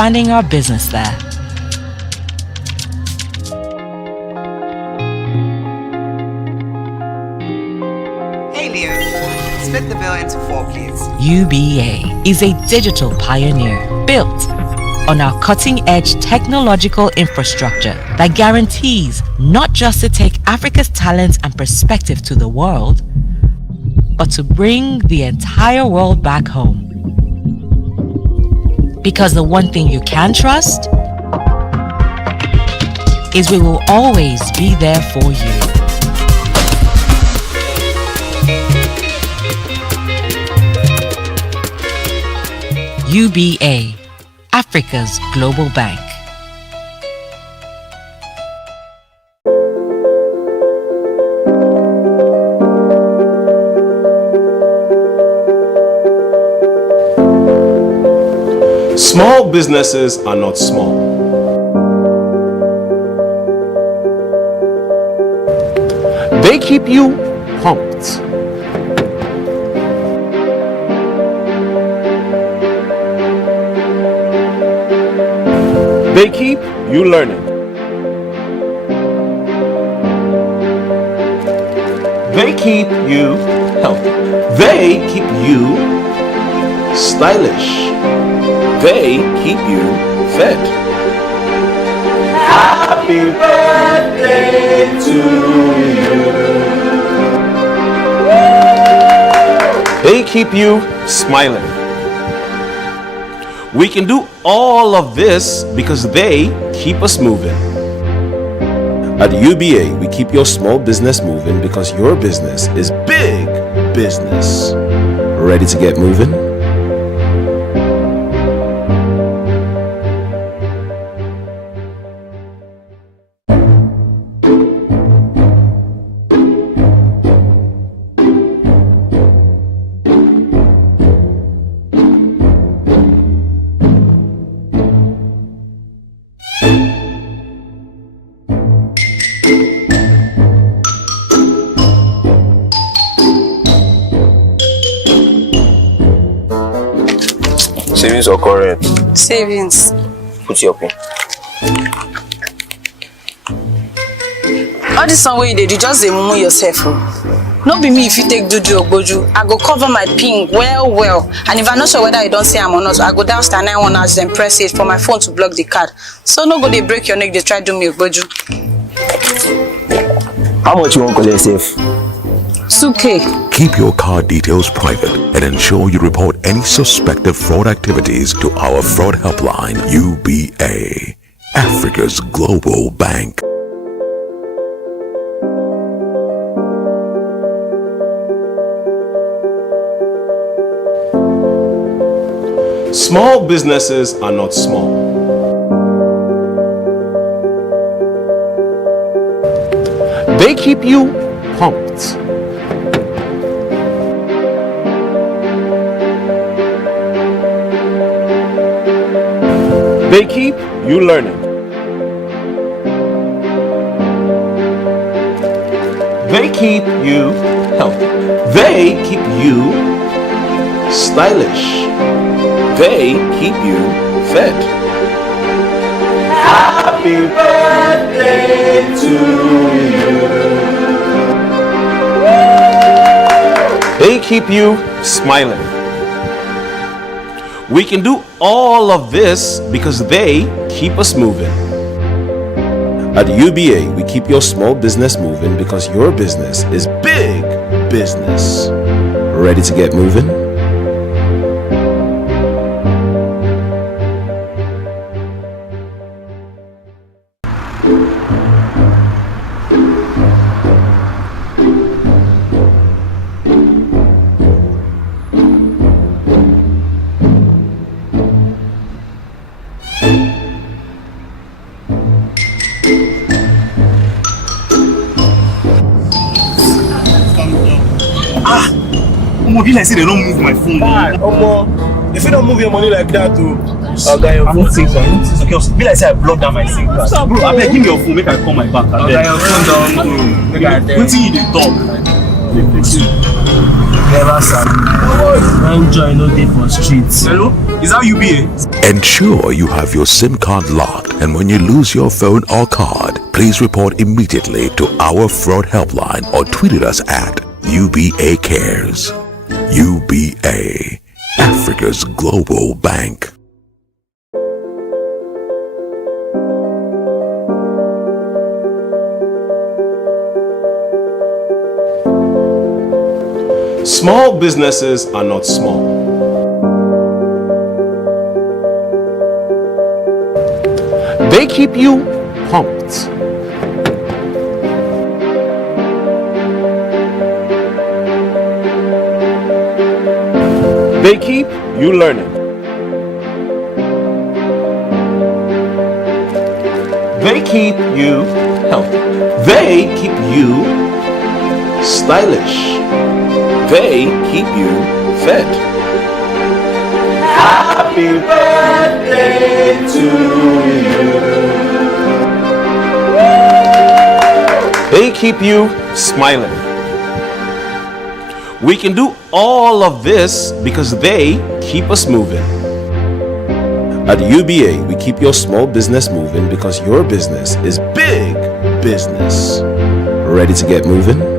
expanding our business there. Hey Leo, split the bill into 4 please. UBA is a digital pioneer built on our cutting-edge technological infrastructure that guarantees not just to take Africa's talents and perspective to the world, but to bring the entire world back home. Because the one thing you can trust is we will always be there for you. UBA, Africa's global bank. Small businesses are not small. They keep you pumped. They keep you learning. They keep you healthy. They keep you stylish. They keep you fed. Happy birthday to you. They keep you smiling. We can do all of this because they keep us moving. At UBA, we keep your small business moving because your business is big business. Ready to get moving? Savings or current? Savings. Put your pin. All this one way you do, just mumu yourself. Not be me if you take Dudu or Boju. I go cover my pin well. And if I'm not sure whether you don't see I'm or not, I go down star 911 then press it for my phone to block the card. So no go they break your neck, they try to do me a Boju. How much you want to yourself? 2K. Keep your card details private and ensure you report any suspected fraud activities to our fraud helpline, UBA, Africa's global bank. Small businesses are not small. They keep you pumped. They keep you learning. They keep you healthy. They keep you stylish. They keep you fed. Happy birthday to you. They keep you smiling. We can do all of this because they keep us moving. At UBA, we keep your small business moving because your business is big business. Ready to get moving? I say they don't move my phone. If you don't move your money like that, too, okay, your phone sync. Okay, be like say I block down my sync card. Bro, I beg, give me your phone, make I call my bank. Okay, your phone down. What thing you dey talk? Never sabi. When joy no dey for streets. Hello, is that UBA? Ensure you have your SIM card locked, and when you lose your phone or card, please report immediately to our fraud helpline or tweet at us at UBA Cares. UBA, Africa's global bank. Small businesses are not small. They keep you pumped. They keep you learning. They keep you healthy. They keep you stylish. They keep you fed. Happy birthday to you. They keep you smiling. We can do all of this because they keep us moving. At UBA, we keep your small business moving because your business is big business. Ready to get moving?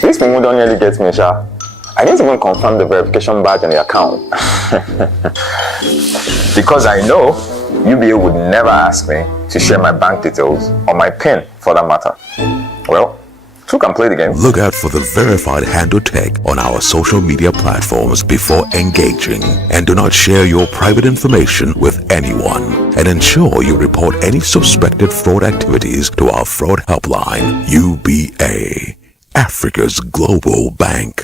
This memo don't nearly get me, Sha. I didn't even confirm the verification badge on the account. Because I know UBA would never ask me to share my bank details or my PIN for that matter. Well, who can play the game? Look out for the verified handle tag on our social media platforms before engaging, and do not share your private information with anyone. And ensure you report any suspected fraud activities to our fraud helpline, UBA, Africa's global bank.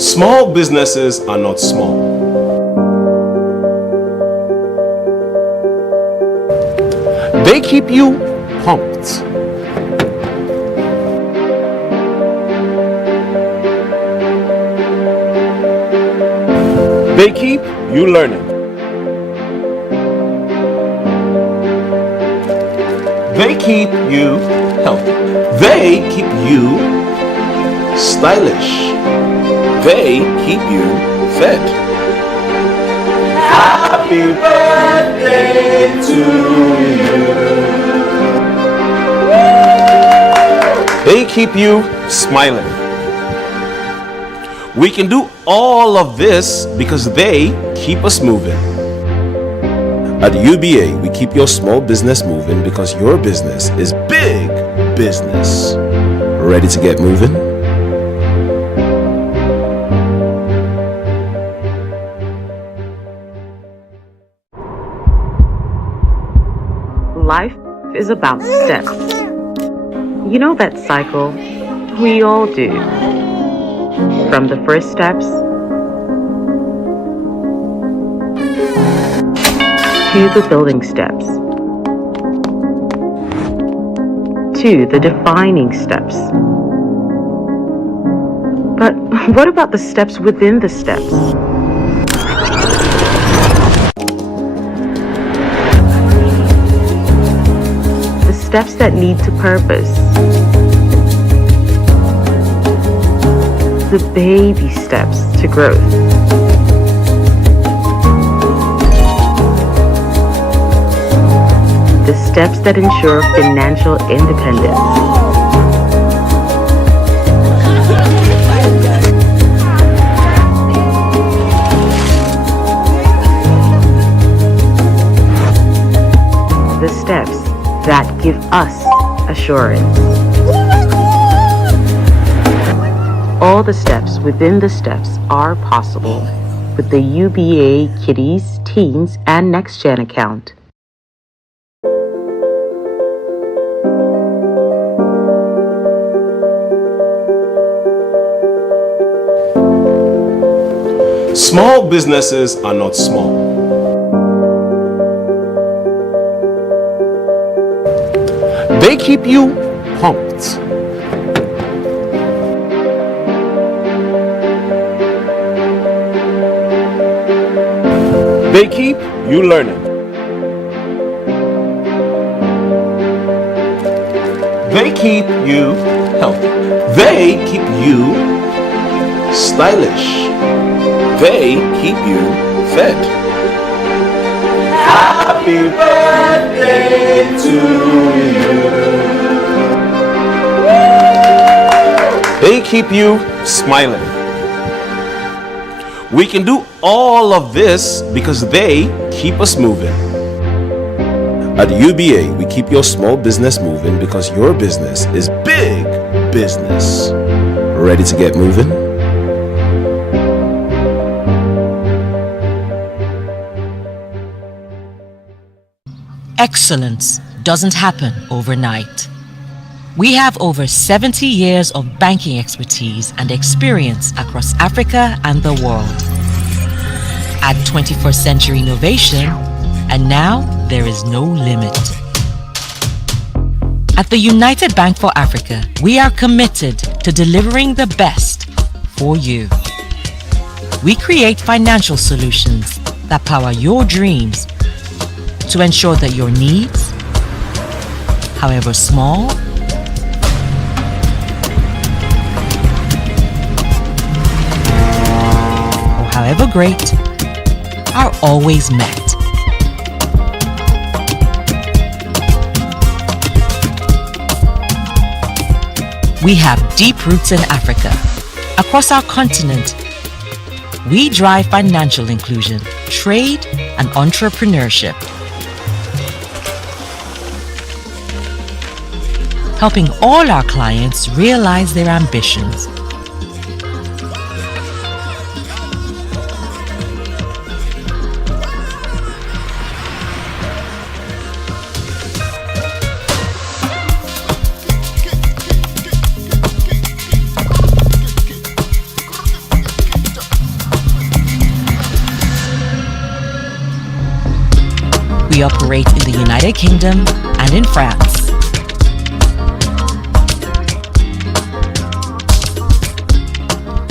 Small businesses are not small. They keep you pumped. They keep you learning. They keep you healthy. They keep you stylish. They keep you fed. Happy birthday to you. They keep you smiling. We can do all of this because they keep us moving. At UBA, we keep your small business moving because your business is big business. Ready to get moving? Life is about steps. You know that cycle? We all do. From the first steps to the building steps to the defining steps. But what about the steps within the steps? Steps that lead to purpose. The baby steps to growth. The steps that ensure financial independence. The steps that give us assurance. All the steps within the steps are possible with the UBA Kiddies, Teens, and Next Gen account. Small businesses are not small. They keep you pumped. They keep you learning. They keep you healthy. They keep you stylish. They keep you fed. Happy birthday to you. They keep you smiling. We can do all of this because they keep us moving. At UBA, we keep your small business moving because your business is big business. Ready to get moving? Excellence doesn't happen overnight. We have over 70 years of banking expertise and experience across Africa and the world. Add 21st century innovation, and now there is no limit. At the United Bank for Africa, we are committed to delivering the best for you. We create financial solutions that power your dreams to ensure that your needs, however small, or however great, are always met. We have deep roots in Africa. Across our continent, we drive financial inclusion, trade, and entrepreneurship, helping all our clients realize their ambitions. We operate in the United Kingdom and in France.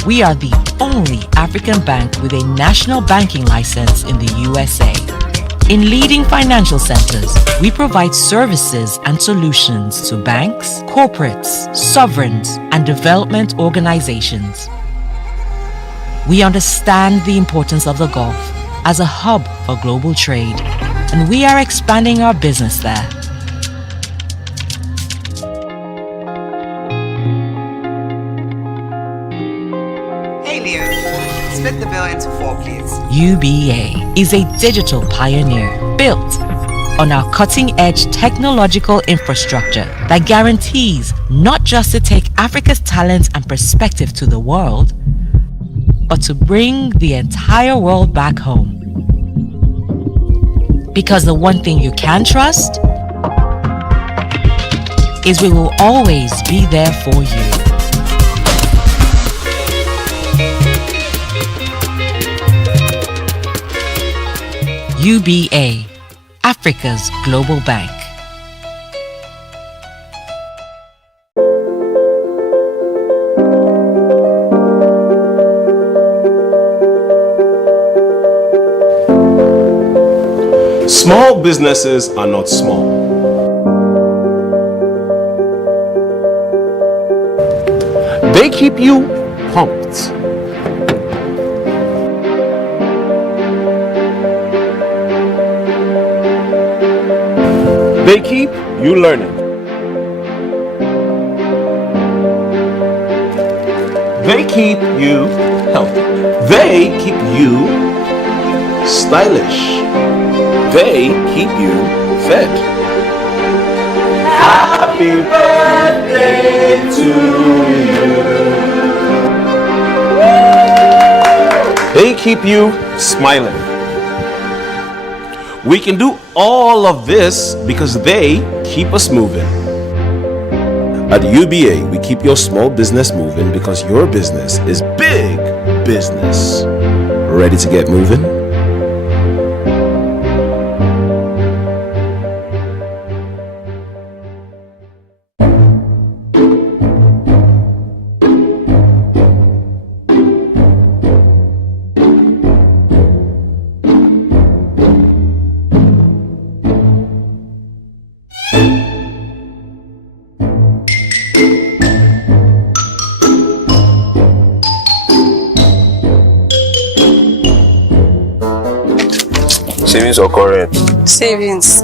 We are the only African bank with a national banking license in the USA. In leading financial centers, we provide services and solutions to banks, corporates, sovereigns, and development organizations. We understand the importance of the Gulf as a hub for global trade, and we are expanding our business there. Hey Leo, split the bill into 4, please. UBA is a digital pioneer built on our cutting-edge technological infrastructure that guarantees not just to take Africa's talents and perspective to the world, but to bring the entire world back home. Because the one thing you can trust is we will always be there for you. UBA, Africa's global bank. Small businesses are not small. They keep you pumped. They keep you learning. They keep you healthy. They keep you stylish. They keep you fed. Happy birthday to you. They keep you smiling. We can do all of this because they keep us moving. At UBA, we keep your small business moving because your business is big business. Ready to get moving? Savings or current? Savings.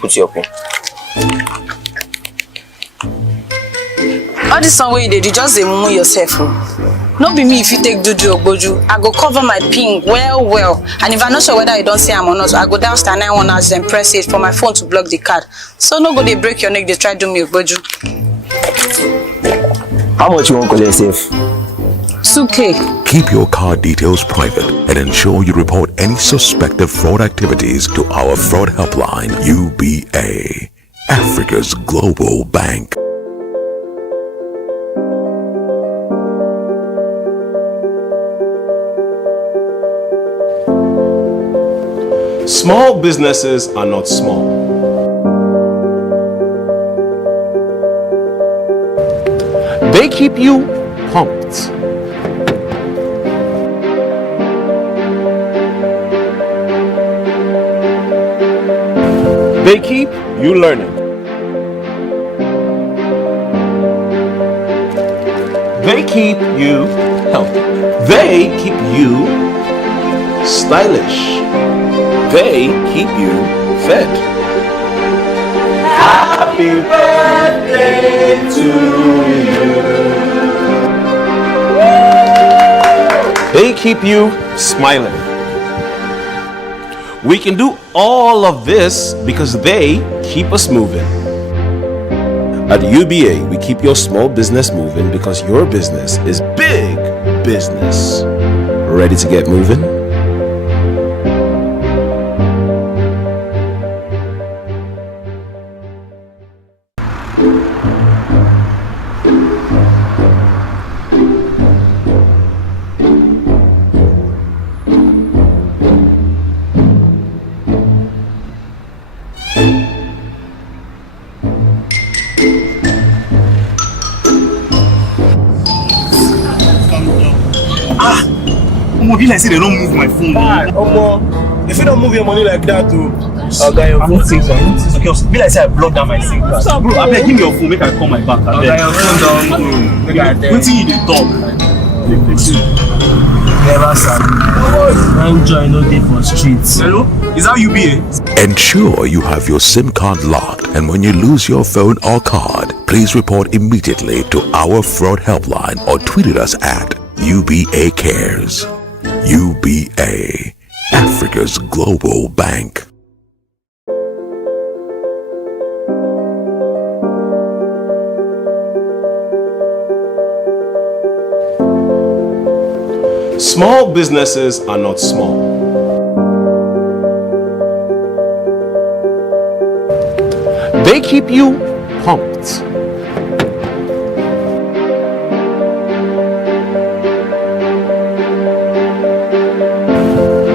Put your pin. All this one way you just mumu yourself. No be me if you take Dudu Ogboju. I go cover my ping well. And if I'm not sure whether I don't see am or not, I go down star 911 then press it for my phone to block the card. So no go they break your neck, they try do me Ogboju. How much you want to collect safe? 2K. Keep your card details private and ensure you report any suspected fraud activities to our fraud helpline, UBA, Africa's global bank. Small businesses are not small. They keep you pumped. They keep you learning. They keep you healthy. They keep you stylish. They keep you fed. Happy birthday to you. They keep you smiling. We can do all of this because they keep us moving. At UBA, we keep your small business moving because your business is big business. Ready to get moving? Be like say they don't move my phone. If you don't move your money like that, too. Okay, your phone saves on it. Okay, be like say I block down my SIM card. Bro, I beg, give me your phone, make I call my bank. Okay, your phone down. What you dey talk? Never start. When join no dey for streets. Hello, is that UBA? Ensure you have your SIM card locked, and when you lose your phone or card, please report immediately to our fraud helpline or tweet at us at UBA Cares. UBA, Africa's global bank. Small businesses are not small. They keep you pumped.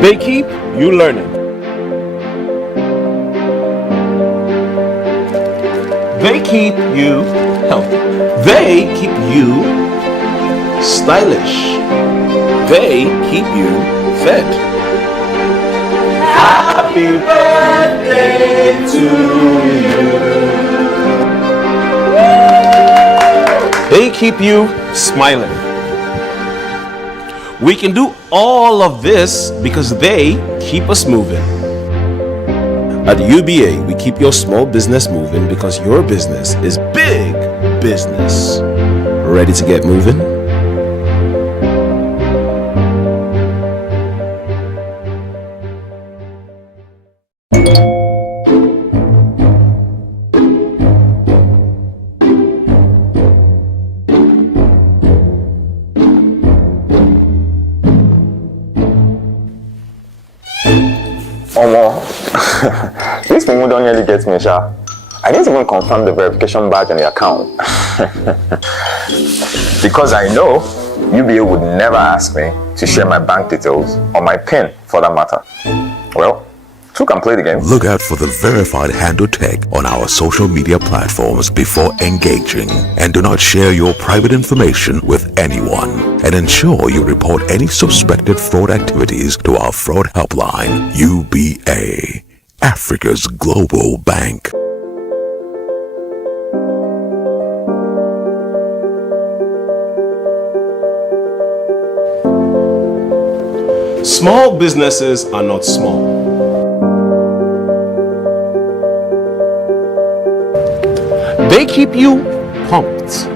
They keep you learning. They keep you healthy. They keep you stylish. They keep you fed. Happy birthday to you. They keep you smiling. We can do all of this because they keep us moving. At UBA, we keep your small business moving because your business is big business. Ready to get moving? This move don't nearly get me, Sha. I didn't even confirm the verification badge on the account. Because I know UBA would never ask me to share my bank details or my PIN for that matter. Well, two can play the game. Look out for the verified handle tag on our social media platforms before engaging, and do not share your private information with anyone, and ensure you report any suspected fraud activities to our fraud helpline, UBA, Africa's global bank. Small businesses are not small. They keep you pumped.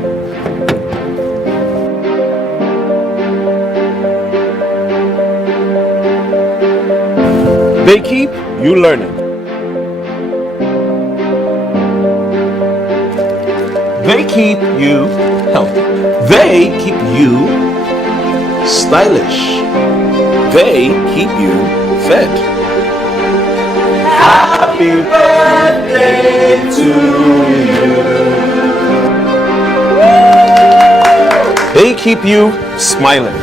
They keep you learning. They keep you healthy. They keep you stylish. They keep you fed. Happy birthday to you. They keep you smiling.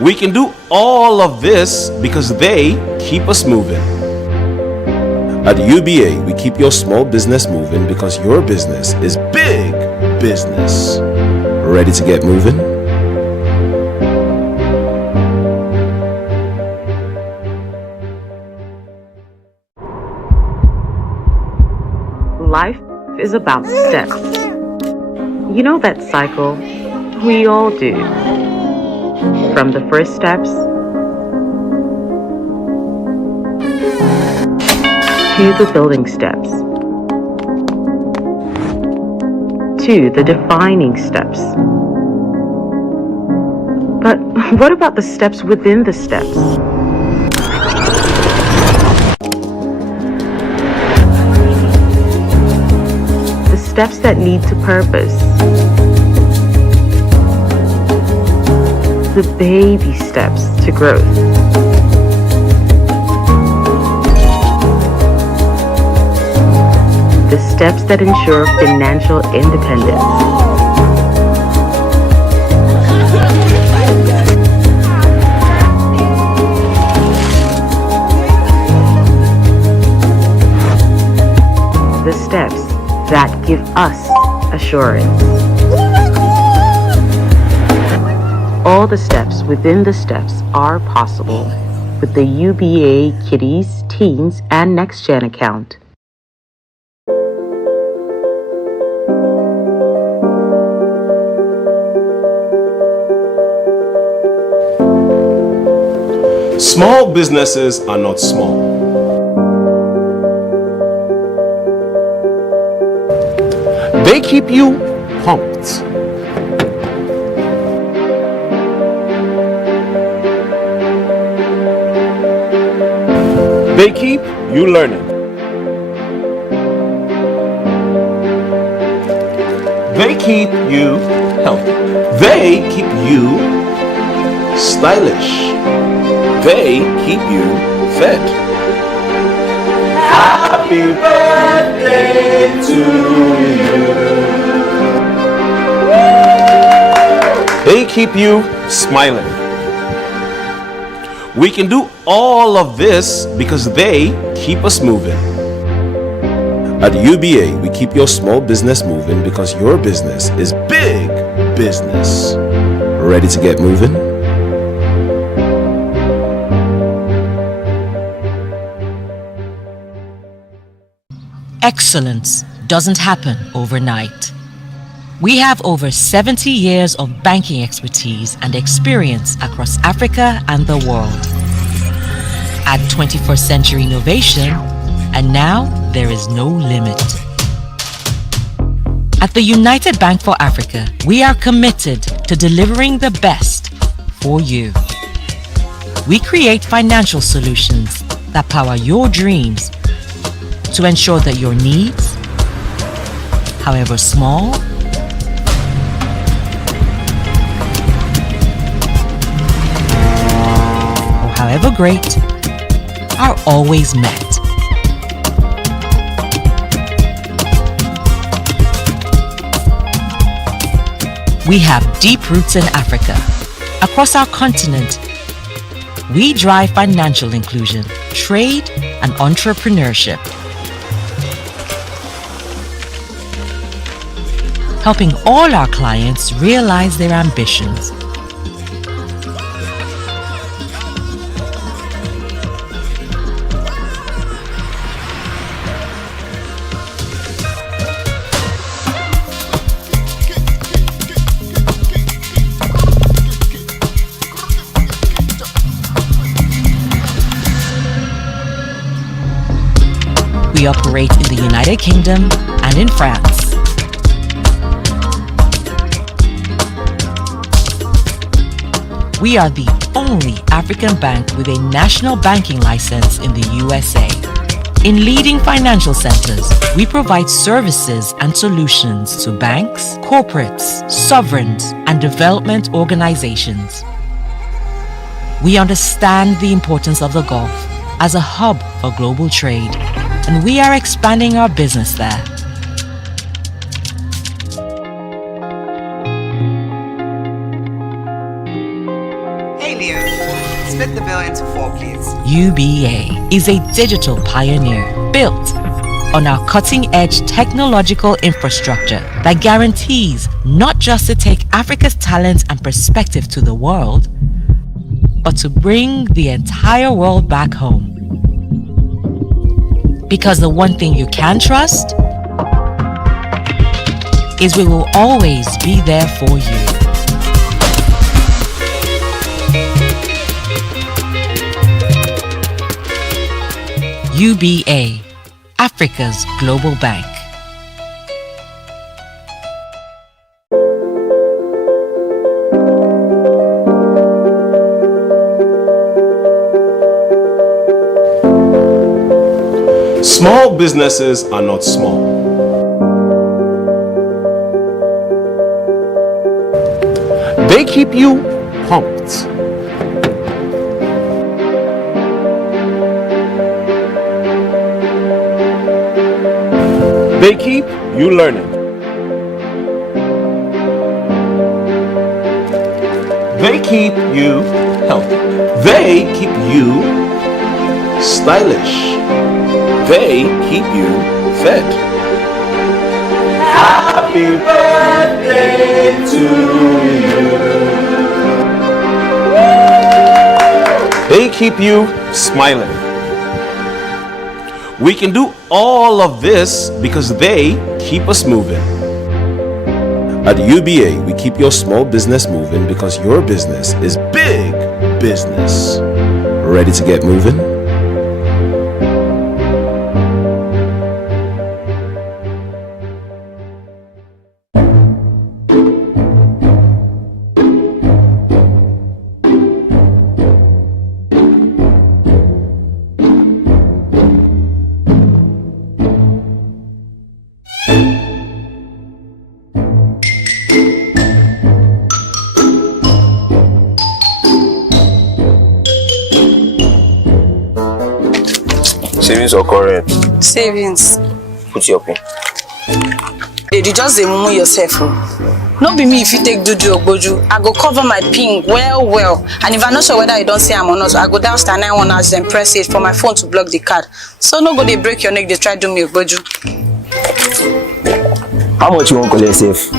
We can do all of this because they keep us moving. At UBA, we keep your small business moving because your business is big business. Ready to get moving? Life is about steps. You know that cycle? We all do. From the first steps to the building steps to the defining steps. But what about the steps within the steps? The steps that lead to purpose. The baby steps to growth. The steps that ensure financial independence. The steps that give us assurance. All the steps within the steps are possible with the UBA Kiddies, Teens, and Next Gen account. Small businesses are not small. They keep you pumped. They keep you learning. They keep you healthy. They keep you stylish. They keep you fed. Happy birthday to you. They keep you smiling. We can do all of this because they keep us moving. At UBA, we keep your small business moving because your business is big business. Ready to get moving? Excellence doesn't happen overnight. We have over 70 years of banking expertise and experience across Africa and the world. Add 21st century innovation, and now there is no limit. At the United Bank for Africa, we are committed to delivering the best for you. We create financial solutions that power your dreams to ensure that your needs, however small, or however great, are always met. We have deep roots in Africa. Across our continent, we drive financial inclusion, trade, and entrepreneurship, helping all our clients realize their ambitions. We operate in the United Kingdom and in France. We are the only African bank with a national banking license in the USA. In leading financial centers, we provide services and solutions to banks, corporates, sovereigns, and development organizations. We understand the importance of the Gulf as a hub for global trade, and we are expanding our business there. Hey Leo, split the bill into 4, please. UBA is a digital pioneer built on our cutting-edge technological infrastructure that guarantees not just to take Africa's talents and perspective to the world, but to bring the entire world back home. Because the one thing you can trust is we will always be there for you. UBA, Africa's global bank. Small businesses are not small. They keep you pumped. They keep you learning. They keep you healthy. They keep you stylish. They keep you fed. Happy birthday to you. They keep you smiling. We can do all of this because they keep us moving. At UBA, we keep your small business moving because your business is big business. Ready to get moving? Savings or current? Savings. Put your pin. Did you just mumu yourself? Oh? No be me if you take Dudu Ogboju. I go cover my ping well. And if I'm not sure whether you don't say I'm or not, I go down star 91 as then press it for my phone to block the card. So no go they break your neck, they try do me Ogboju. How much you want to collect safe?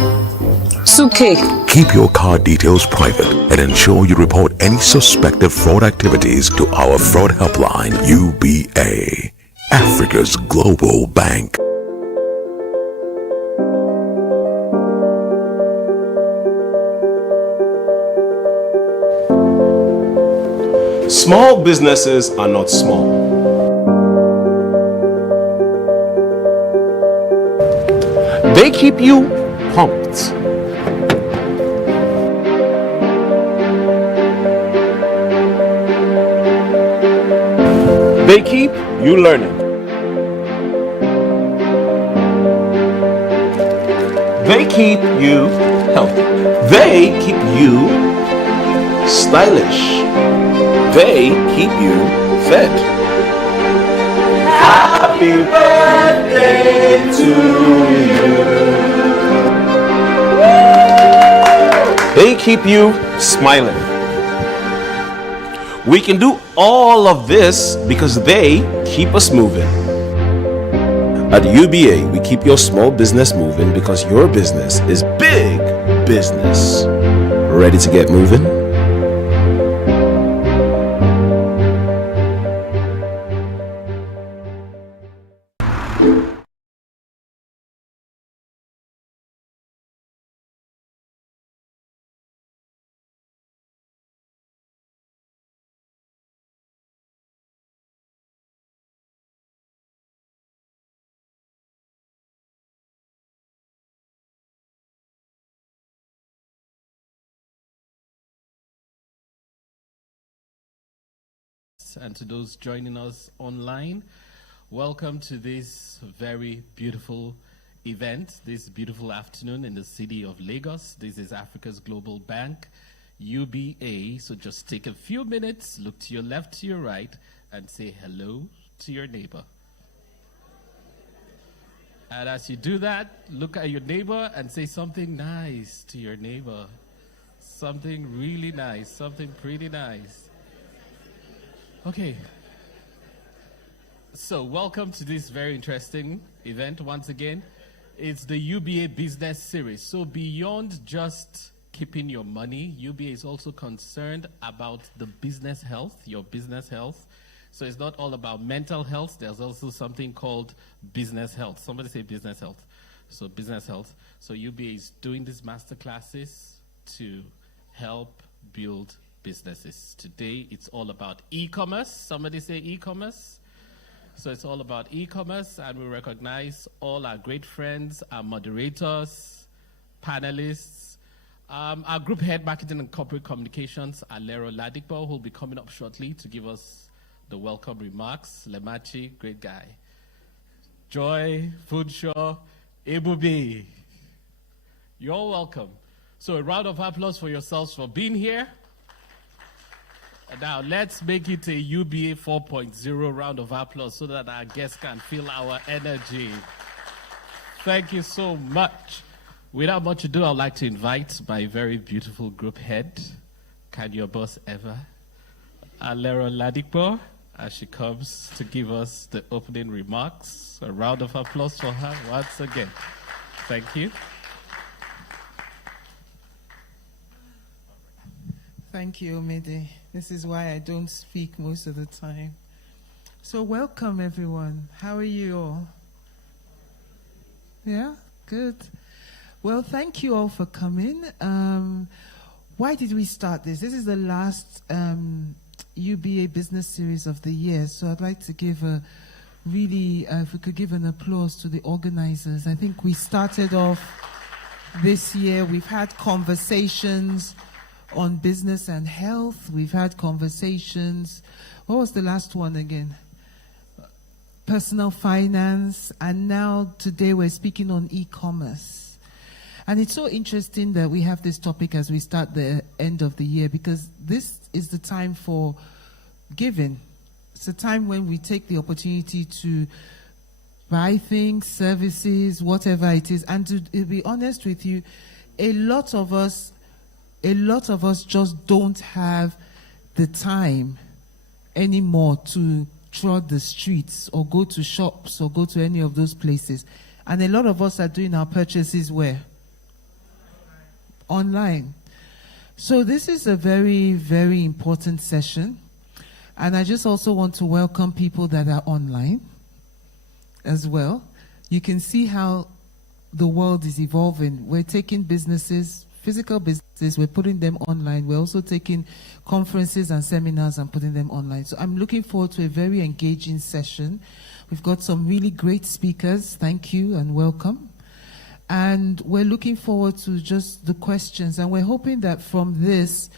2K. Keep your card details private and ensure you report any suspected fraud activities to our fraud helpline, UBA, Africa's global bank. Small businesses are not small. They keep you pumped. They keep you learning. They keep you healthy. They keep you stylish. They keep you fed. Happy birthday to you. They keep you smiling. We can do all of this because they keep us moving. At UBA, we keep your small business moving because your business is big business. Ready to get moving? panelists and to those joining us online. Welcome to this very beautiful event, this beautiful afternoon in the city of Lagos. This is Africa's Global Bank, UBA. So just take a few minutes, look to your left, to your right, and say hello to your neighbor. And as you do that, look at your neighbor and say something nice to your neighbor. Something really nice, something pretty nice. Okay. So welcome to this very interesting event once again. It's the UBA Business Series. So beyond just keeping your money, UBA is also concerned about the business health, your business health. So it's not all about mental health. There's also something called business health. Somebody say business health. So business health. So UBA is doing these master classes to help build businesses. Today it's all about e-commerce. Somebody say e-commerce. So it's all about e-commerce, and we recognize all our great friends, our moderators, panelists, our group head marketing and corporate communications, Alero Ladipo, who will be coming up shortly to give us the welcome remarks. Lemachi, great guy. Joy, Foodshaw, Ebube, you're all welcome. So a round of applause for yourselves for being here. Now, let's make it a UBA 4.0 round of applause so that our guests can feel our energy. Thank you so much. Without much ado, I'd like to invite my very beautiful group head, can your boss ever, Alero Ladipo, as she comes to give us the opening remarks. A round of applause for her once again. Thank you. Thank you, Omede. This is why I don't speak most of the time. So welcome, everyone. How are you all? Yeah, good. Well, thank you all for coming. Why did we start this? This is the last UBA business series of the year, so I'd like to give a really, if we could give an applause to the organizers. I think we started off this year. We've had conversations on business and health. We've had conversations. What was the last one again? Personal finance. And now today we're speaking on e-commerce. And it's so interesting that we have this topic as we start the end of the year, because this is the time for giving. It's a time when we take the opportunity to buy things, services, whatever it is. And to be honest with you, a lot of us just don't have the time anymore to trot the streets or go to shops or go to any of those places. And a lot of us are doing our purchases where? Online. So this is a very, very important session. And I just also want to welcome people that are online as well. You can see how the world is evolving. We're taking businesses, physical businesses, we're putting them online. We're also taking conferences and seminars and putting them online. So I'm looking forward to a very engaging session. We've got some really great speakers. Thank you and welcome. And we're looking forward to just the questions. And we're hoping that from this,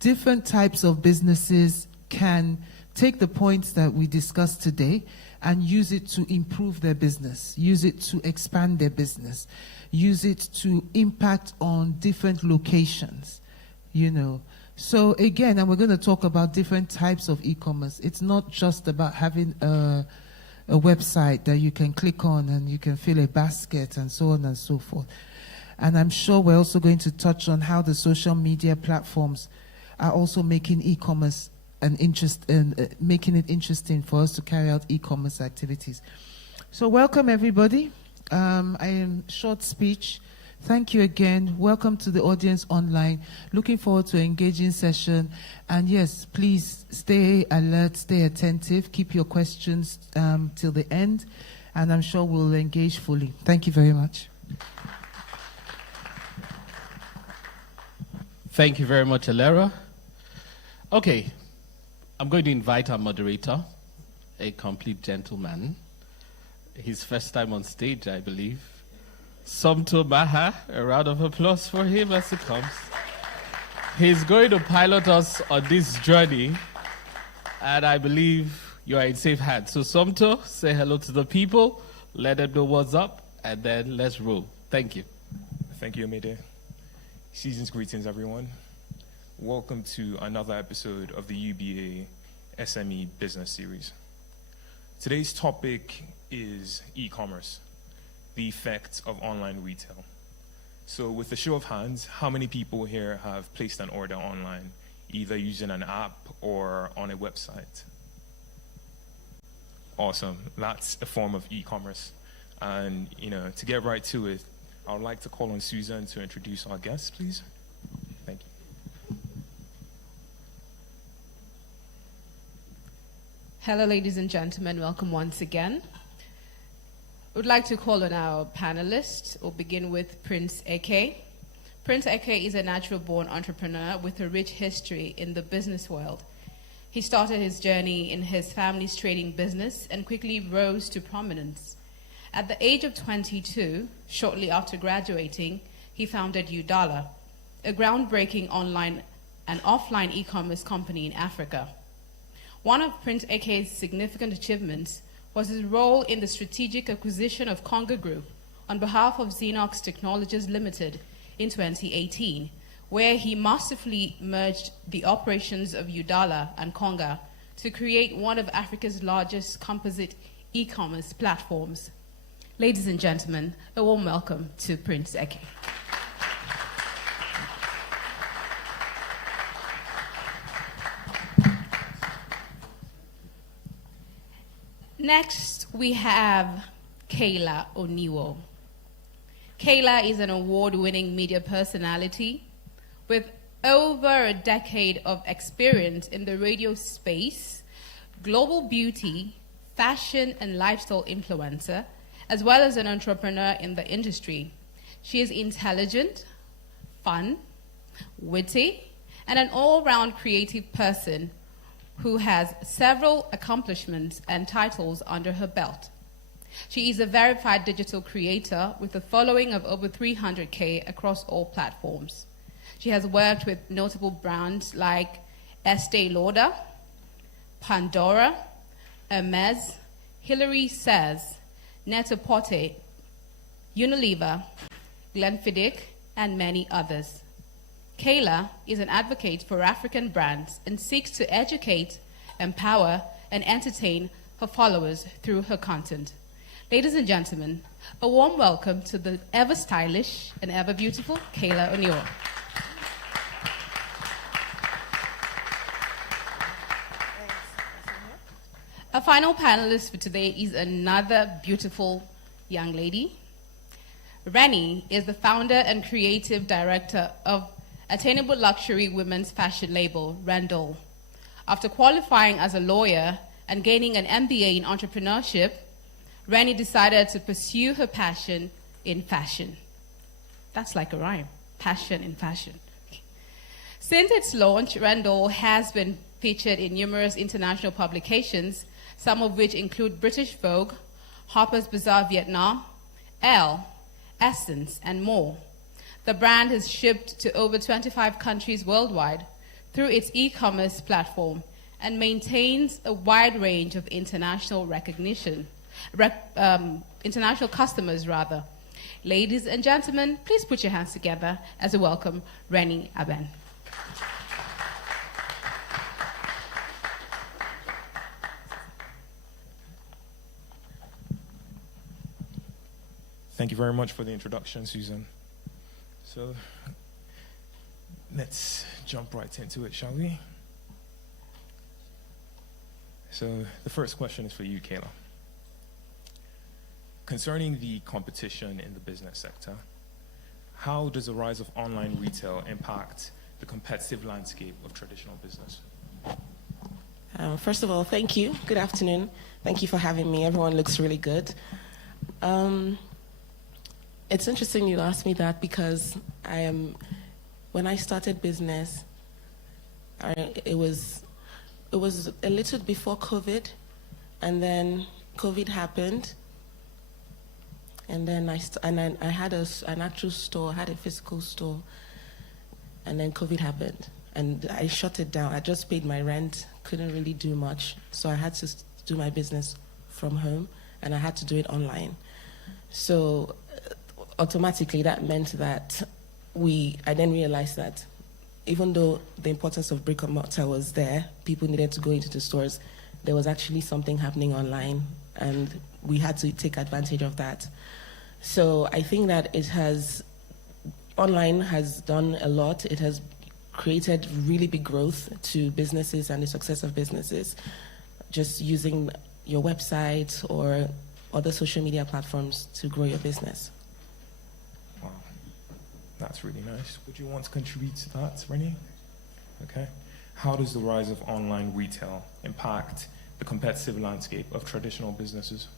different types of businesses can take the points that we discussed today and use it to improve their business, use it to expand their business, use it to impact on different locations, you know. So again, and we're going to talk about different types of e-commerce. It's not just about having a website that you can click on and you can fill a basket and so on and so forth. And I'm sure we're also going to touch on how the social media platforms are also making e-commerce making it interesting for us to carry out e-commerce activities. So welcome everybody. I am short speech. Thank you again. Welcome to the audience online. Looking forward to an engaging session. And yes, please stay alert, stay attentive. Keep your questions till the end. And I'm sure we'll engage fully. Thank you very much. Thank you very much, Alera. Okay, I'm going to invite our moderator, a complete gentleman. His first time on stage, I believe. Somto Maha, a round of applause for him as he comes. He's going to pilot us on this journey and I believe you are in safe hands. So Somto, say hello to the people, let them know what's up, and then let's roll. Thank you. Thank you, Amede. Season's greetings, everyone. Welcome to another episode of the UBA SME Business Series. Today's topic is e-commerce, the effects of online retail. So with a show of hands, how many people here have placed an order online, either using an app or on a website? Awesome. That's a form of e-commerce. And, to get right to it, I would like to call on Susan to introduce our guests, please. Thank you. Hello, ladies and gentlemen. Welcome once again. I would like to call on our panelists. We'll begin with Prince Ekeh. Prince Ekeh is a natural-born entrepreneur with a rich history in the business world. He started his journey in his family's trading business and quickly rose to prominence. At the age of 22, shortly after graduating, he founded UDALA, a groundbreaking online and offline e-commerce company in Africa. One of Prince Ekeh's significant achievements was his role in the strategic acquisition of Conga Group on behalf of Xenox Technologies Limited in 2018, where he masterfully merged the operations of UDALA and Conga to create one of Africa's largest composite e-commerce platforms. Ladies and gentlemen, a warm welcome to Prince Ekeh. Next, we have Kaylah Oniwo. Kaylah is an award-winning media personality with over a decade of experience in the radio space, global beauty, fashion, and lifestyle influencer, as well as an entrepreneur in the industry. She is intelligent, fun, witty, and an all-round creative person who has several accomplishments and titles under her belt. She is a verified digital creator with a following of over 300K across all platforms. She has worked with notable brands like Estee Lauder, Pandora, Hermes, Hilary Says, Net-a-Porter, Unilever, Glenfiddich, and many others. Kaylah is an advocate for African brands and seeks to educate, empower, and entertain her followers through her content. Ladies and gentlemen, a warm welcome to the ever stylish and ever beautiful Kaylah Oniwo. Our final panelist for today is another beautiful young lady. Reni is the founder and creative director of attainable luxury women's fashion label, Randall. After qualifying as a lawyer and gaining an MBA in entrepreneurship, Reni decided to pursue her passion in fashion. That's like a rhyme, passion in fashion. Since its launch, Randall has been featured in numerous international publications, some of which include British Vogue, Harper's Bazaar Vietnam, Elle, Essence, and more. The brand has shipped to over 25 countries worldwide through its e-commerce platform and maintains a wide range of international recognition, international customers rather. Ladies and gentlemen, please put your hands together as we welcome Reni Abina. Thank you very much for the introduction, Susan. So let's jump right into it, shall we? So the first question is for you, Kaylah. Concerning the competition in the business sector, how does the rise of online retail impact the competitive landscape of traditional business? First of all, thank you. Good afternoon. Thank you for having me. Everyone looks really good. It's interesting you asked me that because when I started business, it was a little before COVID, and then COVID happened, and then I had an actual store, I had a physical store, and then COVID happened, and I shut it down. I just paid my rent, couldn't really do much, so I had to do my business from home, and I had to do it online. So automatically that meant that I then realized that even though the importance of brick and mortar was there, people needed to go into the stores, there was actually something happening online, and we had to take advantage of that. So I think that online has done a lot. It has created really big growth to businesses and the success of businesses, just using your website or other social media platforms to grow your business. Wow, that's really nice. Would you want to contribute to that, Reni? Okay. How does the rise of online retail impact the competitive landscape of traditional businesses?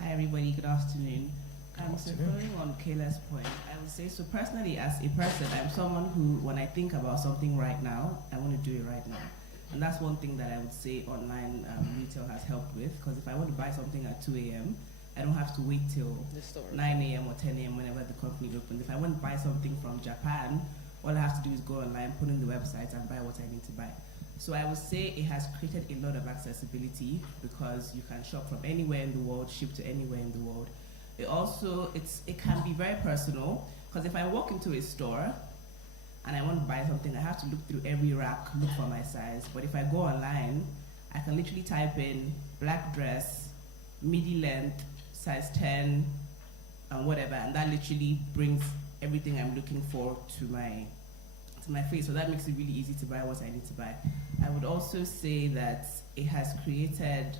Hi everybody, good afternoon. So following on Kaylah's point, I would say, so personally as a person, I'm someone who, when I think about something right now, I want to do it right now. And that's one thing that I would say online retail has helped with, because if I want to buy something at 2 a.m., I don't have to wait till 9 a.m. or 10 a.m. whenever the company opens. If I want to buy something from Japan, all I have to do is go online, put in the website, and buy what I need to buy. So I would say it has created a lot of accessibility, because you can shop from anywhere in the world, ship to anywhere in the world. It also, it can be very personal, because if I walk into a store and I want to buy something, I have to look through every rack, look for my size. But if I go online, I can literally type in black dress, midi length, size 10, and whatever, and that literally brings everything I'm looking for to my face. So that makes it really easy to buy what I need to buy. I would also say that it has created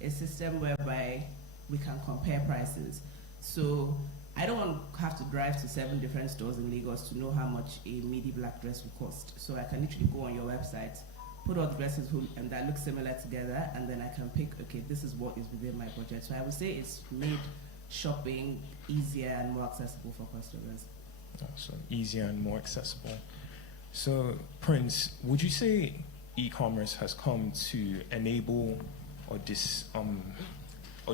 a system whereby we can compare prices. So I don't have to drive to 7 different stores in Lagos to know how much a midi black dress will cost. So I can literally go on your website, put all the dresses and that look similar together, and then I can pick, okay, this is what is within my budget. So I would say it's made shopping easier and more accessible for customers. So easier and more accessible. So Prince, would you say e-commerce has come to enable or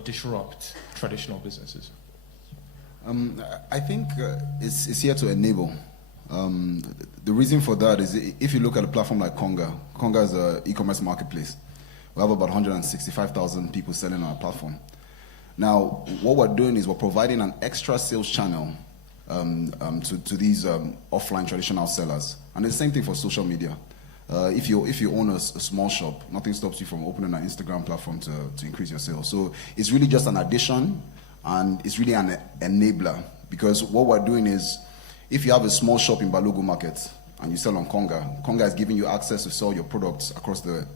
disrupt traditional businesses? I think it's here to enable. The reason for that is, if you look at a platform like Konga is an e-commerce marketplace. We have about 165,000 people selling on our platform. Now, what we're doing is we're providing an extra sales channel to these offline traditional sellers. And it's the same thing for social media. If you own a small shop, nothing stops you from opening an Instagram platform to increase your sales. So it's really just an addition, and it's really an enabler, because what we're doing is, if you have a small shop in Balogo Market and you sell on Konga is giving you access to sell your products across the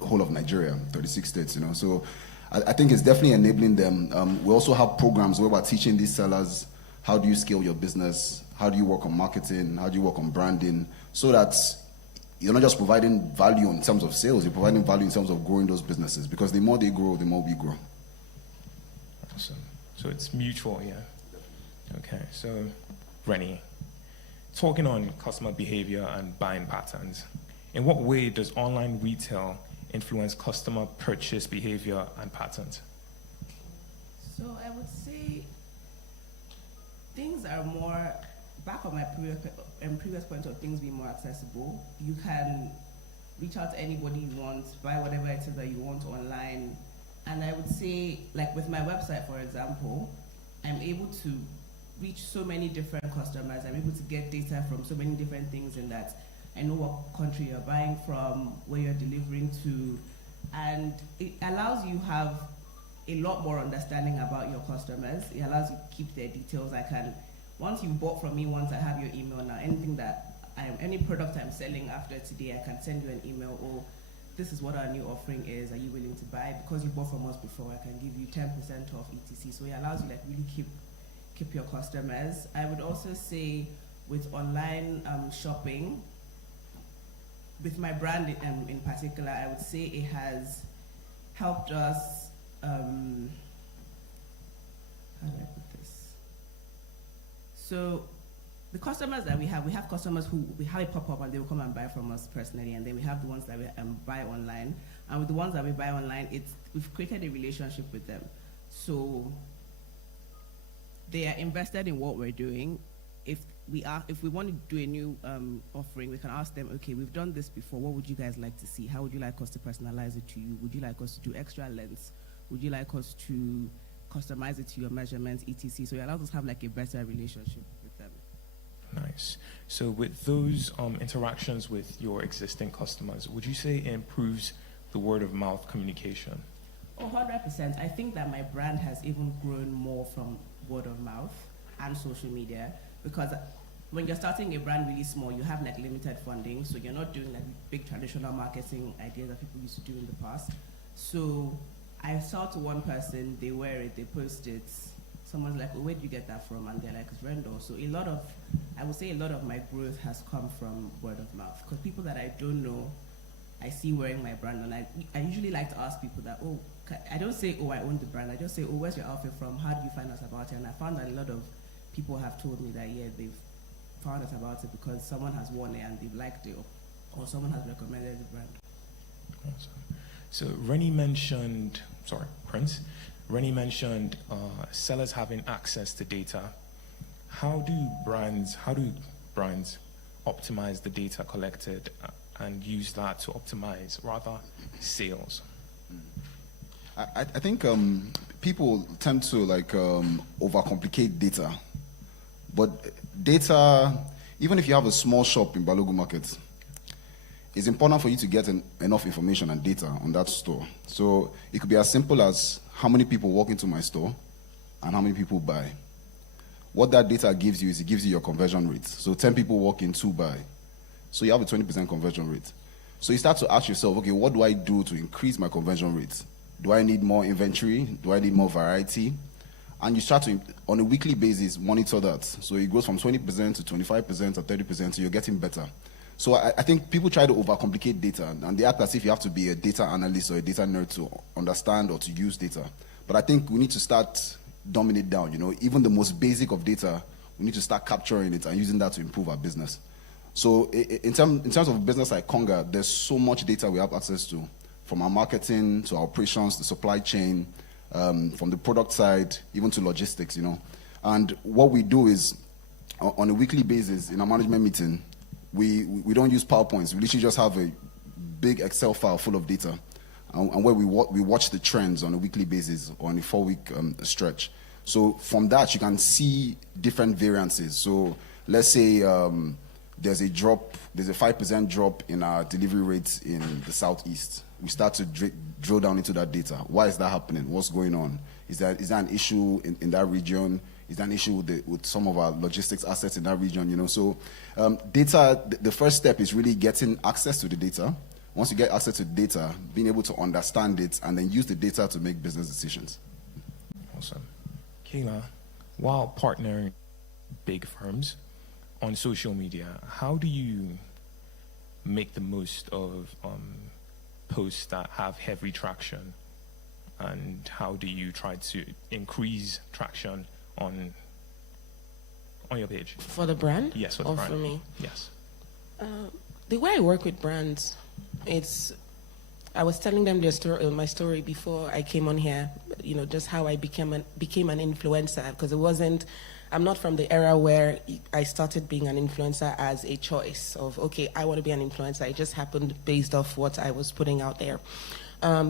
whole of Nigeria, 36 states, So I think it's definitely enabling them. We also have programs where we're teaching these sellers, how do you scale your business? How do you work on marketing? How do you work on branding? So that you're not just providing value in terms of sales, you're providing value in terms of growing those businesses, because the more they grow, the more we grow. Awesome. So it's mutual, yeah. Okay, so Reni, talking on customer behavior and buying patterns, in what way does online retail influence customer purchase behavior and patterns? So I would say things are more, back on my previous point of things being more accessible. You can reach out to anybody you want, buy whatever it is that you want online. And I would say, like with my website, for example, I'm able to reach so many different customers. I'm able to get data from so many different things, in that I know what country you're buying from, where you're delivering to, and it allows you have a lot more understanding about your customers. It allows you to keep their details. Once you bought from me once, I have your email now. Any product I'm selling after today, I can send you an email, or this is what our new offering is, are you willing to buy? Because you bought from us before, I can give you 10% off etc. So it allows you really keep your customers. I would also say with online shopping, with my brand in particular, I would say it has helped us, how do I put this? So the customers that we have customers who we have a pop-up and they will come and buy from us personally, and then we have the ones that we buy online. And with the ones that we buy online, we've created a relationship with them. So they are invested in what we're doing. If if we want to do a new offering, we can ask them, okay, we've done this before. What would you guys like to see? How would you like us to personalize it to you? Would you like us to do extra lengths? Would you like us to customize it to your measurements, etc.? So it allows us to have like a better relationship with them. Nice. So with those interactions with your existing customers, would you say it improves the word of mouth communication? Oh, 100%. I think that my brand has even grown more from word of mouth and social media, because when you're starting a brand really small, you have like limited funding, so you're not doing like big traditional marketing ideas that people used to do in the past. So I saw to one person, they wear it, they post it. Someone's like, oh, where did you get that from? And they're like, it's Rendell. So I would say a lot of my growth has come from word of mouth, because people that I don't know, I see wearing my brand, and I usually like to ask people that, oh, I don't say, oh, I own the brand. I just say, oh, where's your outfit from? How did you find out about it? And I found that a lot of people have told me that, yeah, they've found out about it because someone has worn it and they've liked it, or someone has recommended the brand. Awesome. So Reni mentioned, Prince, Reni mentioned sellers having access to data. How do brands optimize the data collected and use that to optimize rather sales? I think people tend to like overcomplicate data, but data, even if you have a small shop in Balogun Market, it's important for you to get enough information and data on that store. So it could be as simple as how many people walk into my store and how many people buy. What that data gives you is it gives you your conversion rate. So 10 people walk in, 2 buy. So you have a 20% conversion rate. So you start to ask yourself, okay, what do I do to increase my conversion rate? Do I need more inventory? Do I need more variety? And you start to, on a weekly basis, monitor that. So it goes from 20% to 25% or 30%, so you're getting better. So I think people try to overcomplicate data, and they act as if you have to be a data analyst or a data nerd to understand or to use data. But I think we need to start dumbing it down. Even the most basic of data, we need to start capturing it and using that to improve our business. So in terms of a business like Konga, there's so much data we have access to, from our marketing to our operations, the supply chain, from the product side, even to logistics, And what we do is, on a weekly basis, in our management meeting, we don't use PowerPoints. We literally just have a big Excel file full of data, and where we watch the trends on a weekly basis or on a 4-week stretch. So from that, you can see different variances. So let's say there's a 5% drop in our delivery rates in the Southeast. We start to drill down into that data. Why is that happening? What's going on? Is that an issue in that region? Is that an issue with some of our logistics assets in that region? So data, the first step is really getting access to the data. Once you get access to the data, being able to understand it and then use the data to make business decisions. Awesome. Kaylah, while partnering big firms on social media, how do you make the most of posts that have heavy traction, and how do you try to increase traction on your page? For the brand? Yes, for the brand. Or for me? Yes. The way I work with brands, I was telling them my story before I came on here, just how I became an influencer, because I'm not from the era where I started being an influencer as a choice of, okay, I want to be an influencer. It just happened based off what I was putting out there.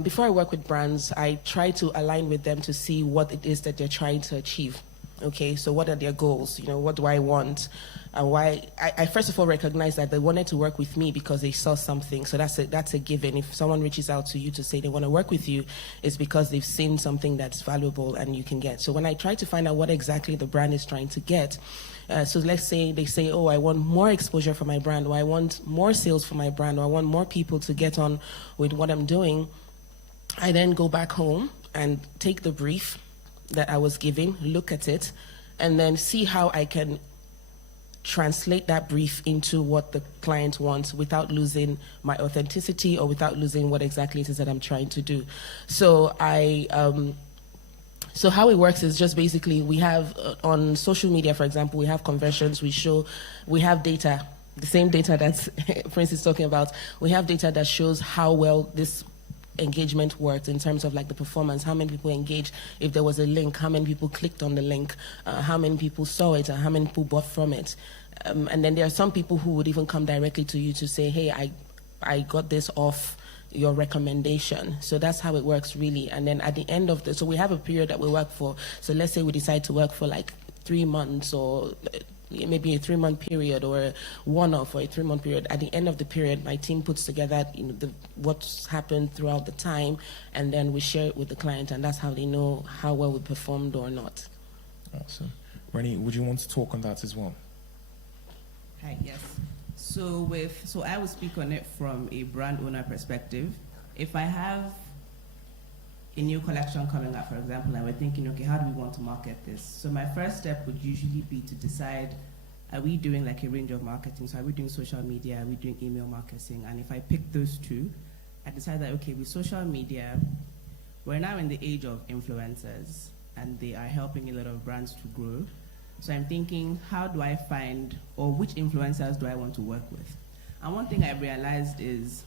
Before I work with brands, I try to align with them to see what it is that they're trying to achieve. Okay, so what are their goals? What do I want? And why? I first of all recognize that they wanted to work with me because they saw something. So that's a given. If someone reaches out to you to say they want to work with you, it's because they've seen something that's valuable and you can get. So when I try to find out what exactly the brand is trying to get, so let's say they say, oh, I want more exposure for my brand, or I want more sales for my brand, or I want more people to get on with what I'm doing. I then go back home and take the brief that I was given, look at it, and then see how I can translate that brief into what the client wants without losing my authenticity or without losing what exactly it is that I'm trying to do. So so how it works is just basically we have on social media, for example, we have conversions, we have data, the same data that Prince is talking about. We have data that shows how well this engagement worked in terms of like the performance, how many people engaged, if there was a link, how many people clicked on the link, how many people saw it, and how many people bought from it. And then there are some people who would even come directly to you to say, hey, I got this off your recommendation. So that's how it works really. And then at the end of so we have a period that we work for. So let's say we decide to work for like 3 months, or maybe a 3-month period, or one-off, or a 3-month period. At the end of the period, my team puts together what's happened throughout the time, and then we share it with the client, and that's how they know how well we performed or not. Awesome. Reni, would you want to talk on that as well? Hi, yes. So I will speak on it from a brand owner perspective. If I have a new collection coming up, for example, and we're thinking, okay, how do we want to market this? So my first step would usually be to decide, are we doing like a range of marketing? So are we doing social media? Are we doing email marketing? And if I pick those two, I decide that, okay, with social media, we're now in the age of influencers, and they are helping a lot of brands to grow. So I'm thinking, how do I find, or which influencers do I want to work with? And one thing I've realized is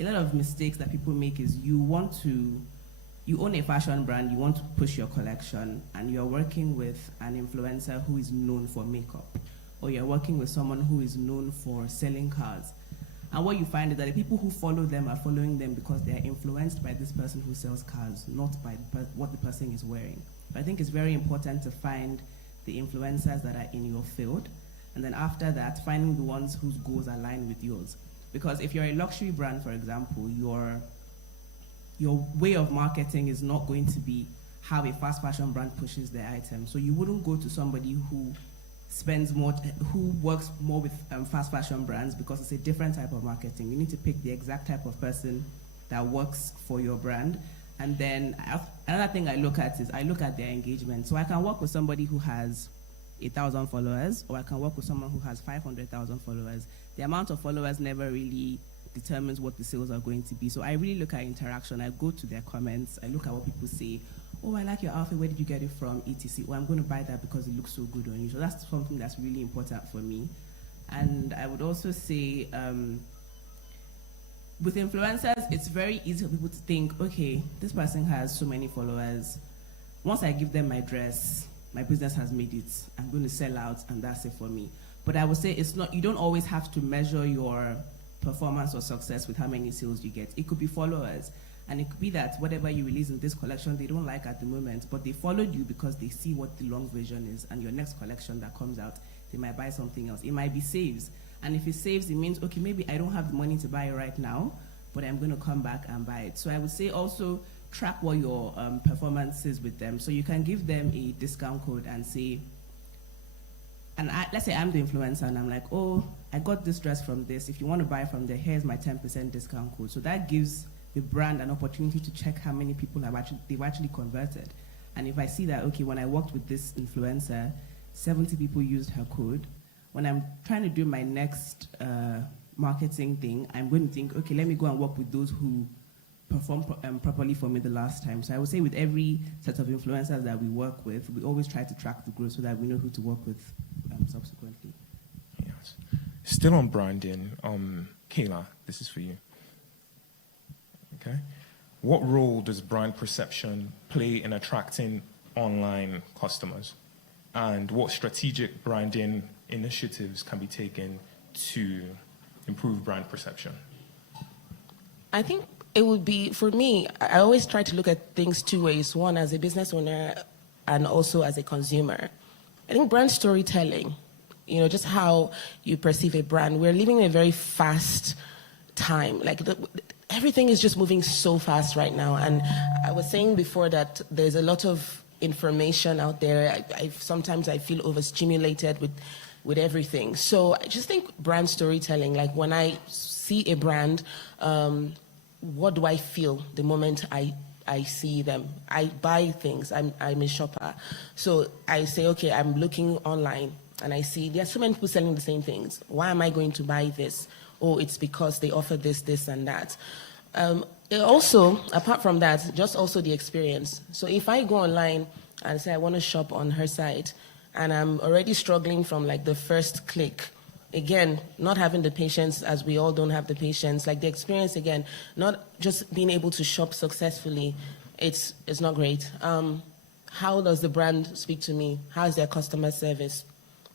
a lot of mistakes that people make is you own a fashion brand, you want to push your collection, and you're working with an influencer who is known for makeup, or you're working with someone who is known for selling cars. And what you find is that the people who follow them are following them because they are influenced by this person who sells cars, not by what the person is wearing. But I think it's very important to find the influencers that are in your field, and then after that, finding the ones whose goals align with yours. Because if you're a luxury brand, for example, your way of marketing is not going to be how a fast fashion brand pushes their item. So you wouldn't go to somebody who works more with fast fashion brands, because it's a different type of marketing. You need to pick the exact type of person that works for your brand. And then another thing I look at their engagement. So I can work with somebody who has 1,000 followers, or I can work with someone who has 500,000 followers. The amount of followers never really determines what the sales are going to be. So I really look at interaction. I go to their comments. I look at what people say. Oh, I like your outfit. Where did you get it from? etc. Well, I'm going to buy that because it looks so good on you. So that's something that's really important for me. And I would also say, with influencers, it's very easy for people to think, okay, this person has so many followers. Once I give them my dress, my business has made it. I'm going to sell out, and that's it for me. But I would say you don't always have to measure your performance or success with how many sales you get. It could be followers. And it could be that whatever you release in this collection, they don't like at the moment, but they followed you because they see what the long vision is, and your next collection that comes out, they might buy something else. It might be saves. And if it saves, it means, okay, maybe I don't have the money to buy it right now, but I'm going to come back and buy it. So I would say also track what your performance is with them. So you can give them a discount code and say, let's say I'm the influencer, and I'm like, oh, I got this dress from this. If you want to buy from there, here's my 10% discount code. So that gives the brand an opportunity to check how many people they've actually converted. And if I see that, okay, when I worked with this influencer, 70 people used her code, when I'm trying to do my next marketing thing, I'm going to think, okay, let me go and work with those who performed properly for me the last time. So I would say with every set of influencers that we work with, we always try to track the growth so that we know who to work with subsequently. Yes. Still on branding, Kaylah, this is for you. Okay. What role does brand perception play in attracting online customers? And what strategic branding initiatives can be taken to improve brand perception? I think it would be, for me, I always try to look at things two ways. One, as a business owner, and also as a consumer. I think brand storytelling, just how you perceive a brand. We're living in a very fast time. Like, everything is just moving so fast right now. And I was saying before that there's a lot of information out there. Sometimes I feel overstimulated with everything. So I just think brand storytelling, like when I see a brand, what do I feel the moment I see them? I buy things. I'm a shopper. So I say, okay, I'm looking online and I see there are so many people selling the same things. Why am I going to buy this? Oh, it's because they offer this, this, and that. Also, apart from that, just also the experience. So if I go online and say I want to shop on her site, and I'm already struggling from like the first click again, not having the patience, as we all don't have the patience, like the experience, again, not just being able to shop successfully, it's not great. How does the brand speak to me? How is their customer service?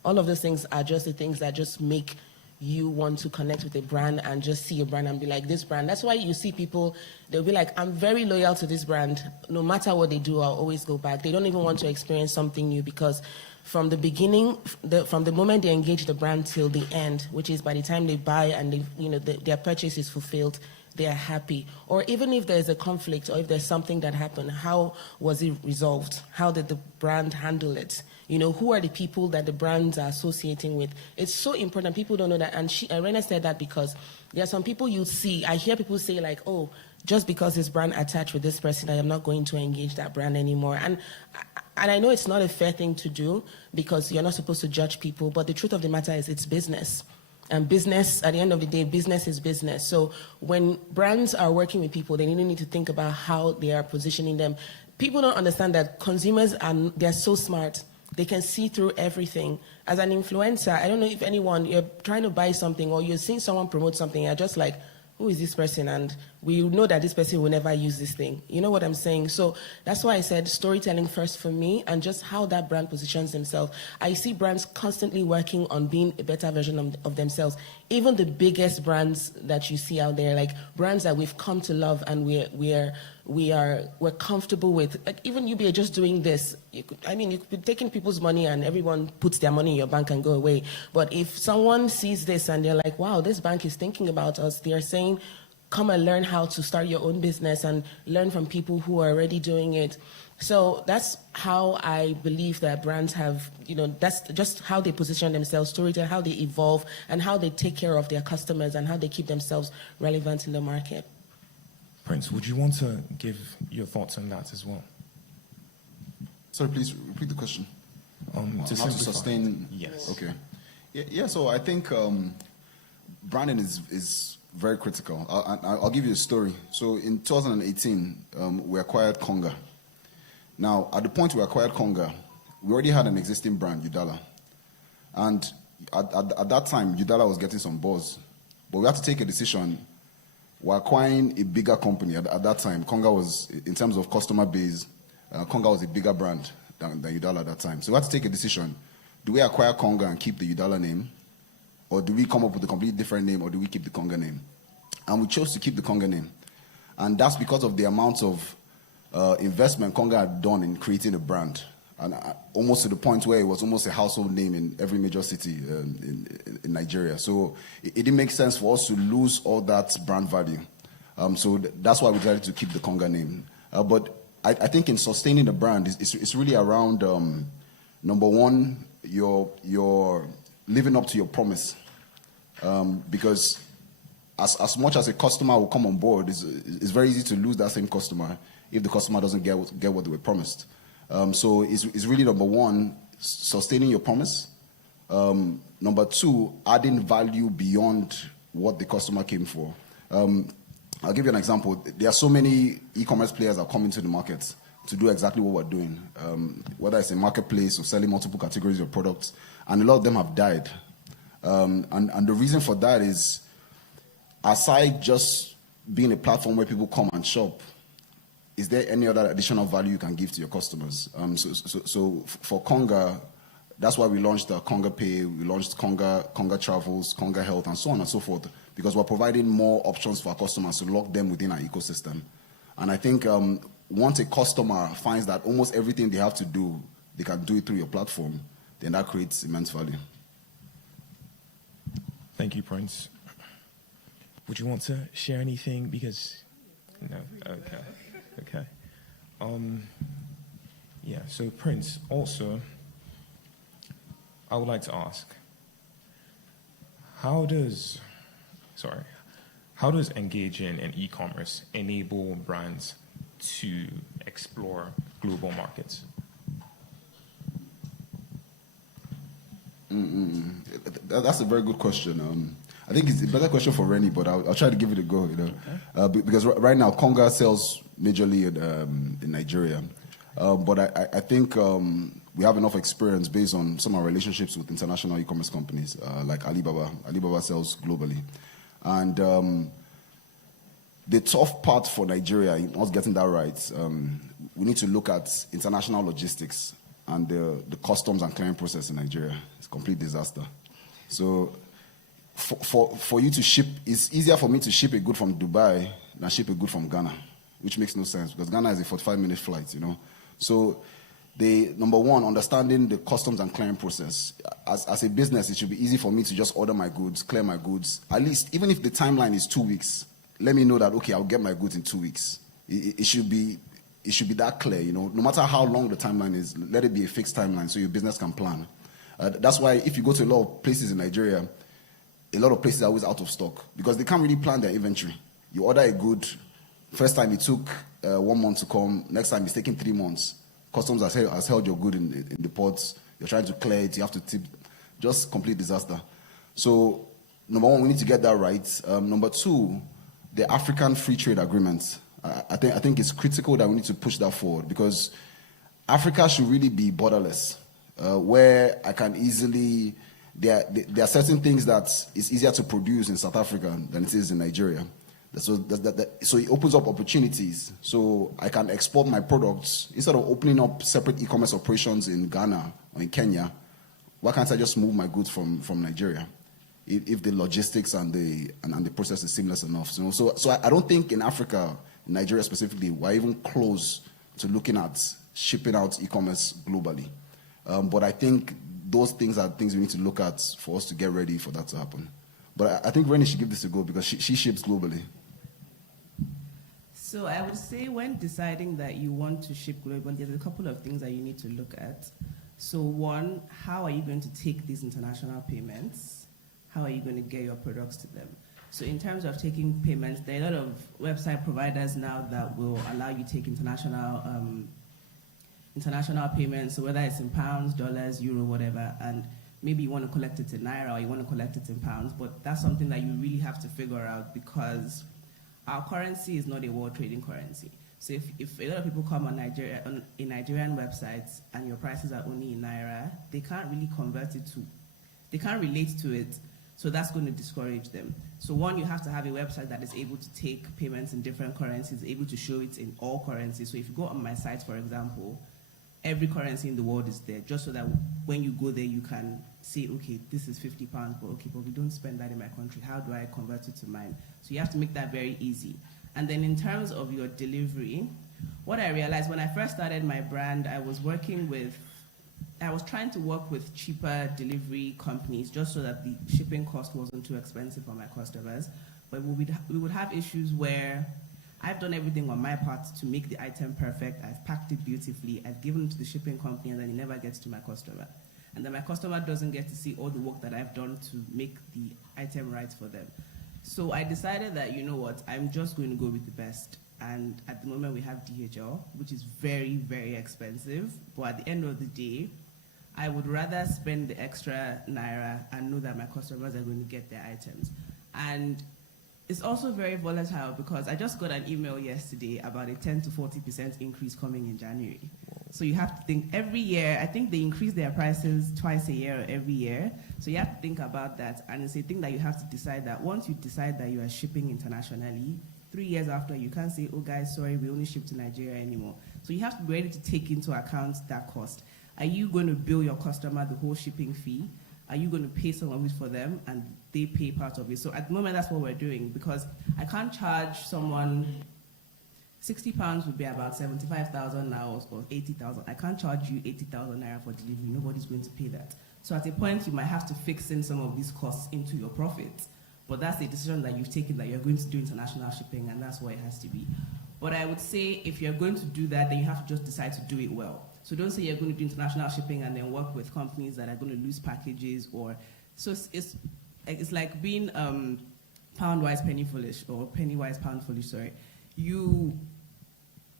All of those things are just the things that just make you want to connect with a brand and just see a brand and be like, this brand. That's why you see people, they'll be like, I'm very loyal to this brand. No matter what they do, I'll always go back. They don't even want to experience something new, because from the beginning, from the moment they engage the brand till the end, which is by the time they buy and their purchase is fulfilled, they are happy. Or even if there's a conflict or if there's something that happened, how was it resolved? How did the brand handle it? Who are the people that the brands are associating with? It's so important. People don't know that. And Reni said that because there are some people you see, I hear people say like, oh, just because this brand attached with this person, I am not going to engage that brand anymore. And I know it's not a fair thing to do, because you're not supposed to judge people, but the truth of the matter is it's business. And business, at the end of the day, business is business. So when brands are working with people, they need to think about how they are positioning them. People don't understand that consumers, they're so smart. They can see through everything. As an influencer, I don't know if you're trying to buy something or you're seeing someone promote something, you're just like, who is this person? And we know that this person will never use this thing. You know what I'm saying? So that's why I said storytelling first for me, and just how that brand positions themselves. I see brands constantly working on being a better version of themselves. Even the biggest brands that you see out there, like brands that we've come to love and we're comfortable with. Like even UBA just doing this. You could be taking people's money and everyone puts their money in your bank and go away. But if someone sees this and they're like, wow, this bank is thinking about us, they're saying, come and learn how to start your own business and learn from people who are already doing it. So that's how I believe that brands have, that's just how they position themselves, storytelling, how they evolve, and how they take care of their customers and how they keep themselves relevant in the market. Prince, would you want to give your thoughts on that as well? Sorry, please repeat the question. To sustain. Yes. Okay. Yeah. So I think branding is very critical. I'll give you a story. So in 2018, we acquired Konga. Now, at the point we acquired Konga, we already had an existing brand, Udala. And at that time, Udala was getting some buzz. But we had to take a decision. We're acquiring a bigger company. At that time, Konga was, in terms of customer base, Konga was a bigger brand than Udala at that time. So we had to take a decision. Do we acquire Konga and keep the Udala name? Or do we come up with a completely different name, or do we keep the Konga name? And we chose to keep the Konga name. And that's because of the amount of investment Konga had done in creating a brand. And almost to the point where it was almost a household name in every major city in Nigeria. So it didn't make sense for us to lose all that brand value. So that's why we decided to keep the Konga name. But I think in sustaining the brand, it's really around, number one, you're living up to your promise. Because as much as a customer will come on board, it's very easy to lose that same customer if the customer doesn't get what they were promised. So it's really, number one, sustaining your promise. Number two, adding value beyond what the customer came for. I'll give you an example. There are so many e-commerce players that come into the market to do exactly what we're doing, whether it's a marketplace or selling multiple categories of products, and a lot of them have died. And the reason for that is, aside just being a platform where people come and shop, is there any other additional value you can give to your customers? So for Konga, that's why we launched Konga Pay, we launched Konga Travels, Konga Health, and so on and so forth, because we're providing more options for our customers to lock them within our ecosystem. And I think once a customer finds that almost everything they have to do, they can do it through your platform, then that creates immense value. Thank you, Prince. Would you want to share anything? Because, no, okay. Yeah, so Prince, also, I would like to ask, how does engaging in e-commerce enable brands to explore global markets? That's a very good question. I think it's a better question for Reni, but I'll try to give it a go. Okay. Because right now Konga sells majorly in Nigeria, but I think we have enough experience based on some of our relationships with international e-commerce companies like Alibaba. Alibaba sells globally. And the tough part for Nigeria, in us getting that right, we need to look at international logistics and the customs and clearing process in Nigeria. It's a complete disaster. So for you to ship, it's easier for me to ship a good from Dubai than ship a good from Ghana, which makes no sense because Ghana is a 45-minute flight, you know. So number one, understanding the customs and clearing process. As a business, it should be easy for me to just order my goods, clear my goods. At least, even if the timeline is 2 weeks, let me know that, okay, I'll get my goods in 2 weeks. It should be that clear, you know. No matter how long the timeline is, let it be a fixed timeline so your business can plan. That's why if you go to a lot of places in Nigeria, a lot of places are always out of stock because they can't really plan their inventory. You order a good, first time it took 1 month to come, next time it's taking 3 months. Customs has held your good in the ports. You're trying to clear it, you have to tip. Just complete disaster. So, number one, we need to get that right. Number two, the African Free Trade Agreement. I think it's critical that we need to push that forward because Africa should really be borderless, where I can easily, there are certain things that it's easier to produce in South Africa than it is in Nigeria. So it opens up opportunities. So I can export my products instead of opening up separate e-commerce operations in Ghana or in Kenya. Why can't I just move my goods from Nigeria if the logistics and the process is seamless enough? So I don't think in Africa, in Nigeria specifically, we're even close to looking at shipping out e-commerce globally. But I think those things are things we need to look at for us to get ready for that to happen. But I think Reni should give this a go because she ships globally. So I would say when deciding that you want to ship globally, there's a couple of things that you need to look at. So one, how are you going to take these international payments? How are you going to get your products to them? So in terms of taking payments, there are a lot of website providers now that will allow you to take international payments, so whether it's in pounds, dollars, euro, whatever, and maybe you want to collect it in naira or you want to collect it in pounds, but that's something that you really have to figure out because our currency is not a world trading currency. So if a lot of people come on Nigerian websites and your prices are only in naira, they can't really they can't relate to it. So that's going to discourage them. So one, you have to have a website that is able to take payments in different currencies, able to show it in all currencies. So if you go on my site, for example, every currency in the world is there, just so that when you go there, you can say, okay, this is £50, but we don't spend that in my country. How do I convert it to mine? So you have to make that very easy. And then in terms of your delivery, what I realized when I first started my brand, I was trying to work with cheaper delivery companies just so that the shipping cost wasn't too expensive for my customers. But we would have issues where I've done everything on my part to make the item perfect. I've packed it beautifully. I've given it to the shipping company, and then it never gets to my customer. And then my customer doesn't get to see all the work that I've done to make the item right for them. So I decided that, you know what, I'm just going to go with the best. And at the moment we have DHL, which is very, very expensive. But at the end of the day, I would rather spend the extra naira and know that my customers are going to get their items. And it's also very volatile because I just got an email yesterday about a 10 to 40% increase coming in January. So you have to think every year, I think they increase their prices twice a year or every year. So you have to think about that. And it's a thing that you have to decide that once you decide that you are shipping internationally, 3 years after, you can't say, oh guys, sorry, we only ship to Nigeria anymore. So you have to be ready to take into account that cost. Are you going to bill your customer the whole shipping fee? Are you going to pay some of it for them and they pay part of it? So at the moment, that's what we're doing because I can't charge someone £60 would be about 75,000 now or 80,000. I can't charge you 80,000 naira for delivery. Nobody's going to pay that. So at a point, you might have to fix in some of these costs into your profits. But that's a decision that you've taken that you're going to do international shipping, and that's what it has to be. But I would say if you're going to do that, then you have to just decide to do it well. So don't say you're going to do international shipping and then work with companies that are going to lose packages or... So it's like being pound-wise, penny foolish, or penny-wise, pound foolish, sorry.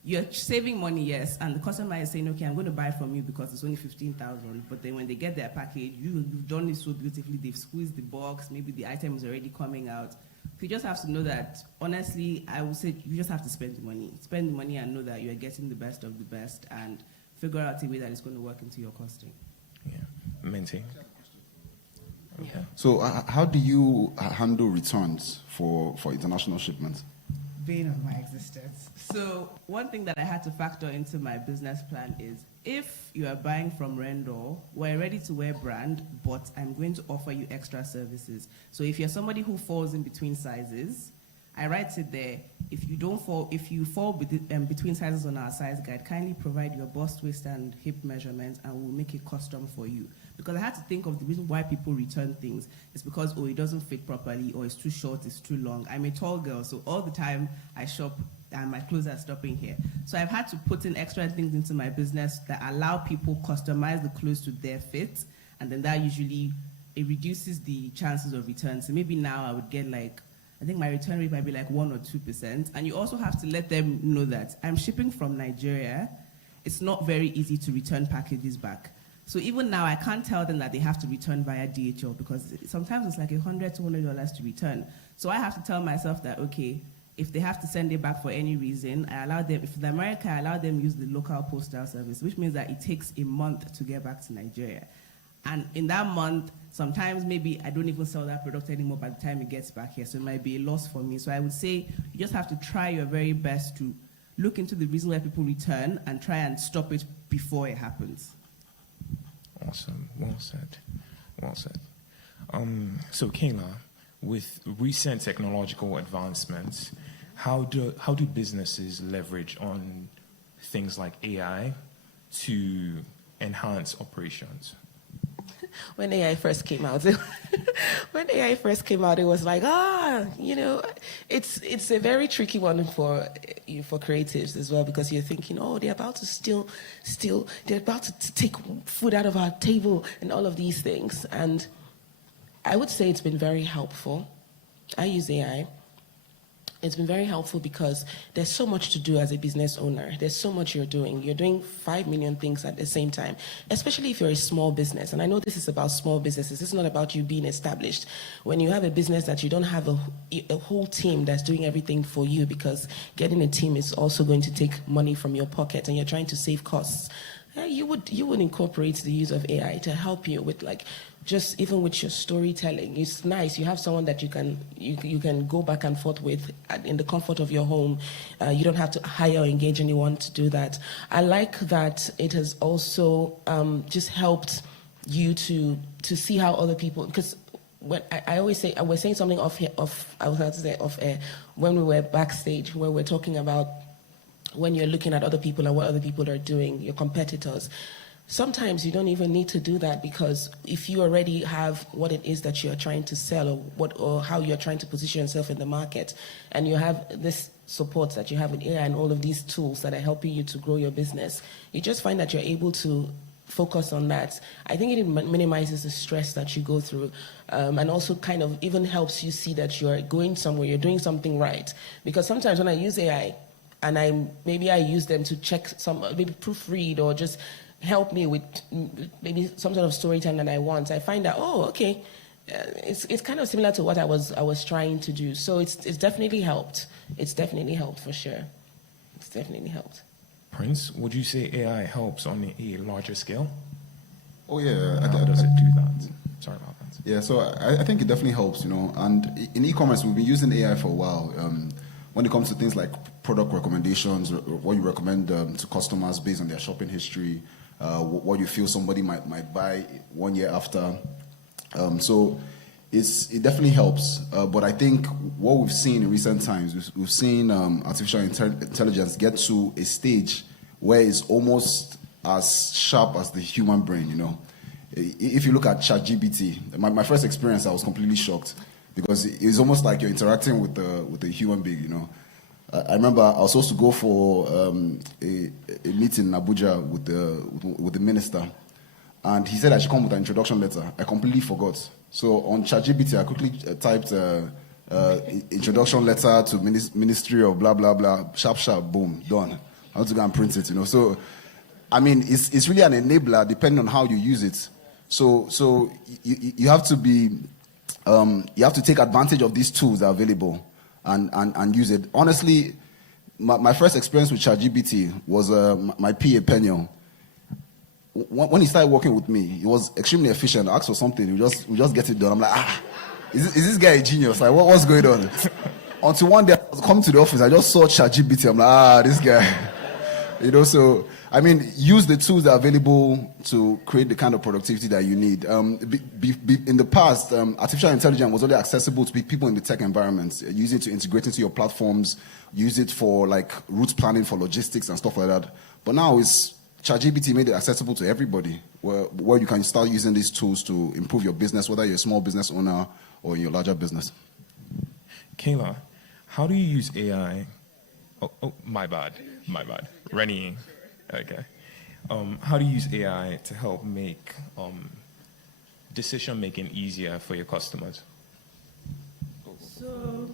You're saving money, yes, and the customer is saying, okay, I'm going to buy from you because it's only 15,000. But then when they get their package, you've done it so beautifully. They've squeezed the box. Maybe the item is already coming out. You just have to know that, honestly, I would say you just have to spend the money. Spend the money and know that you're getting the best of the best. And figure out a way that is going to work into your costing. Menti. Okay. So how do you handle returns for international shipments? Bane of my existence. So one thing that I had to factor into my business plan is, if you are buying from Rendor, we're a ready-to-wear brand, but I'm going to offer you extra services. So if you're somebody who falls in between sizes, I write it there. If you fall between sizes on our size guide, kindly provide your bust, waist, and hip measurements, and we'll make it custom for you. Because I had to think of the reason why people return things. It's because, it doesn't fit properly, or it's too short, it's too long. I'm a tall girl, so all the time I shop and my clothes are stopping here. So I've had to put in extra things into my business that allow people customize the clothes to their fit, and then that usually, it reduces the chances of return. So maybe now I would get I think my return rate might be 1 or 2%. And you also have to let them know that I'm shipping from Nigeria. It's not very easy to return packages back. So even now, I can't tell them that they have to return via DHL, because sometimes it's $100, $200 to return. So I have to tell myself that, okay, if they have to send it back for any reason, I allow them, if in America, I allow them to use the local postal service, which means that it takes a month to get back to Nigeria. And in that month, sometimes maybe I don't even sell that product anymore by the time it gets back here. So it might be a loss for me. So I would say you just have to try your very best to look into the reason why people return and try and stop it before it happens. Awesome. Well said. Well said. So Kaylah, with recent technological advancements, how do businesses leverage on things like AI to enhance operations? When AI first came out, it was like, it's a very tricky one for creatives as well, because you're thinking, they're about to steal, they're about to take food out of our table and all of these things. And I would say it's been very helpful. I use AI. It's been very helpful because there's so much to do as a business owner. There's so much you're doing. You're doing 5 million things at the same time, especially if you're a small business. And I know this is about small businesses. It's not about you being established. When you have a business that you don't have a whole team that's doing everything for you, because getting a team is also going to take money from your pocket, and you're trying to save costs, you would incorporate the use of AI to help you with just even with your storytelling. It's nice. You have someone that you can go back and forth with in the comfort of your home. You don't have to hire or engage anyone to do that. I like that it has also just helped you to see how other people, because when I always say, I was saying something off air when we were backstage, where we're talking about when you're looking at other people and what other people are doing, your competitors. Sometimes you don't even need to do that, because if you already have what it is that you're trying to sell, or how you're trying to position yourself in the market, and you have this support that you have with AI and all of these tools that are helping you to grow your business, you just find that you're able to focus on that. I think it minimizes the stress that you go through, and also kind of even helps you see that you're going somewhere, you're doing something right. Because sometimes when I use AI, and I use them to check maybe proofread, or just help me with maybe some sort of storytelling that I want, I find that, it's kind of similar to what I was trying to do. So it's definitely helped. It's definitely helped for sure. It's definitely helped. Prince, would you say AI helps on a larger scale? Oh yeah. How does it do that? Sorry about that. Yeah, so I think it definitely helps, and in e-commerce we've been using AI for a while. When it comes to things like product recommendations, or what you recommend to customers based on their shopping history, what you feel somebody might buy 1 year after. So it definitely helps. But I think what we've seen in recent times, we've seen artificial intelligence get to a stage where it's almost as sharp as the human brain, If you look at ChatGPT, my first experience, I was completely shocked, because it's almost like you're interacting with a human being, I remember I was supposed to go for a meeting in Abuja with the minister, and he said I should come with an introduction letter. I completely forgot. So on ChatGPT, I quickly typed introduction letter to Ministry of blah blah blah. Sharp, boom, done. I want to go and print it. So, I mean, it's really an enabler depending on how you use it. So you have to be you have to take advantage of these tools that are available. And use it. Honestly, my first experience with ChatGPT was my PA Peniel. when he started working with me, he was extremely efficient. I asked for something, we just get it done. I'm like, is this guy a genius? Like, what's going on? Until one day I was coming to the office, I just saw ChatGPT. I'm like, this guy. So, I mean, use the tools that are available to create the kind of productivity that you need. In the past, artificial intelligence was only accessible to people in the tech environments. Use it to integrate into your platforms, use it for like route planning for logistics and stuff like that. But now ChatGPT made it accessible to everybody, where you can start using these tools to improve your business, whether you're a small business owner or your larger business. Kaylah, how do you use AI? Oh, my bad. Reni. Okay. How do you use AI to help make decision making easier for your customers? So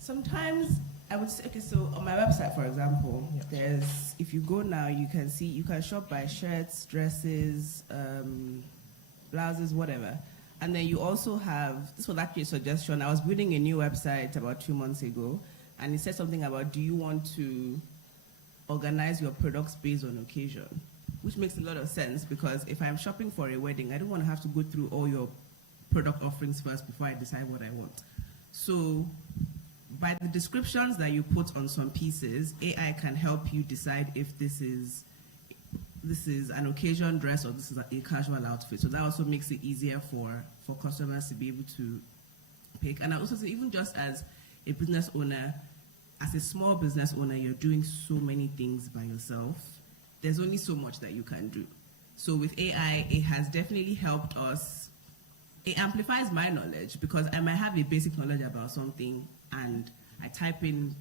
sometimes I would say, okay, so on my website, for example, if you go now, you can shop by shirts, dresses, blouses, whatever. And then you also have, this was actually a suggestion. I was building a new website about 2 months ago, and it said something about, do you want to organize your products based on occasion? Which makes a lot of sense, because if I'm shopping for a wedding, I don't want to have to go through all your product offerings first before I decide what I want. So by the descriptions that you put on some pieces, AI can help you decide if this is an occasion dress or this is a casual outfit. So that also makes it easier for customers to be able to pick. And I also say, even just as a business owner, as a small business owner, you're doing so many things by yourself. There's only so much that you can do. So with AI, it has definitely helped us. It amplifies my knowledge, because I might have a basic knowledge about something and I type in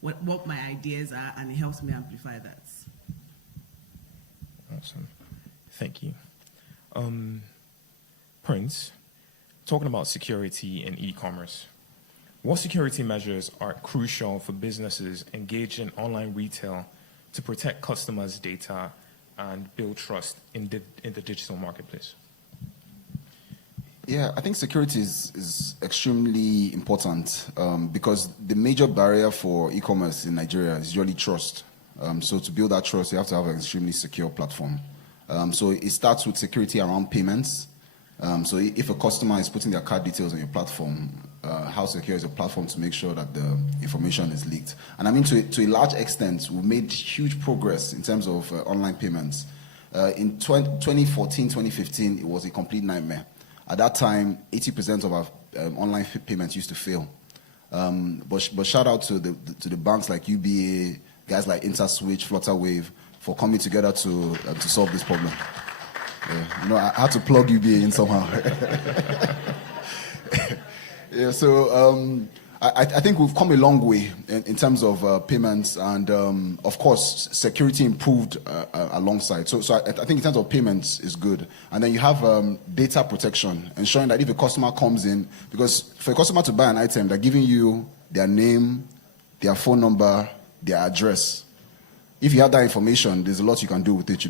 what my ideas are, and it helps me amplify that. Awesome. Thank you. Prince, talking about security in e-commerce, what security measures are crucial for businesses engaged in online retail to protect customers' data and build trust in the digital marketplace? Yeah, I think security is extremely important because the major barrier for e-commerce in Nigeria is usually trust. So to build that trust, you have to have an extremely secure platform. So it starts with security around payments. So if a customer is putting their card details on your platform, how secure is your platform to make sure that the information is leaked? And I mean, to a large extent, we made huge progress in terms of online payments. In 2014, 2015, it was a complete nightmare. At that time, 80% of our online payments used to fail. But shout out to the banks like UBA, guys like InterSwitch, Flutterwave, for coming together to solve this problem. I had to plug UBA in somehow. Yeah, so I think we've come a long way in terms of payments, and of course, security improved alongside. So I think in terms of payments is good. And then you have data protection, ensuring that if a customer comes in, because for a customer to buy an item, they're giving you their name, their phone number, their address. If you have that information, there's a lot you can do with it,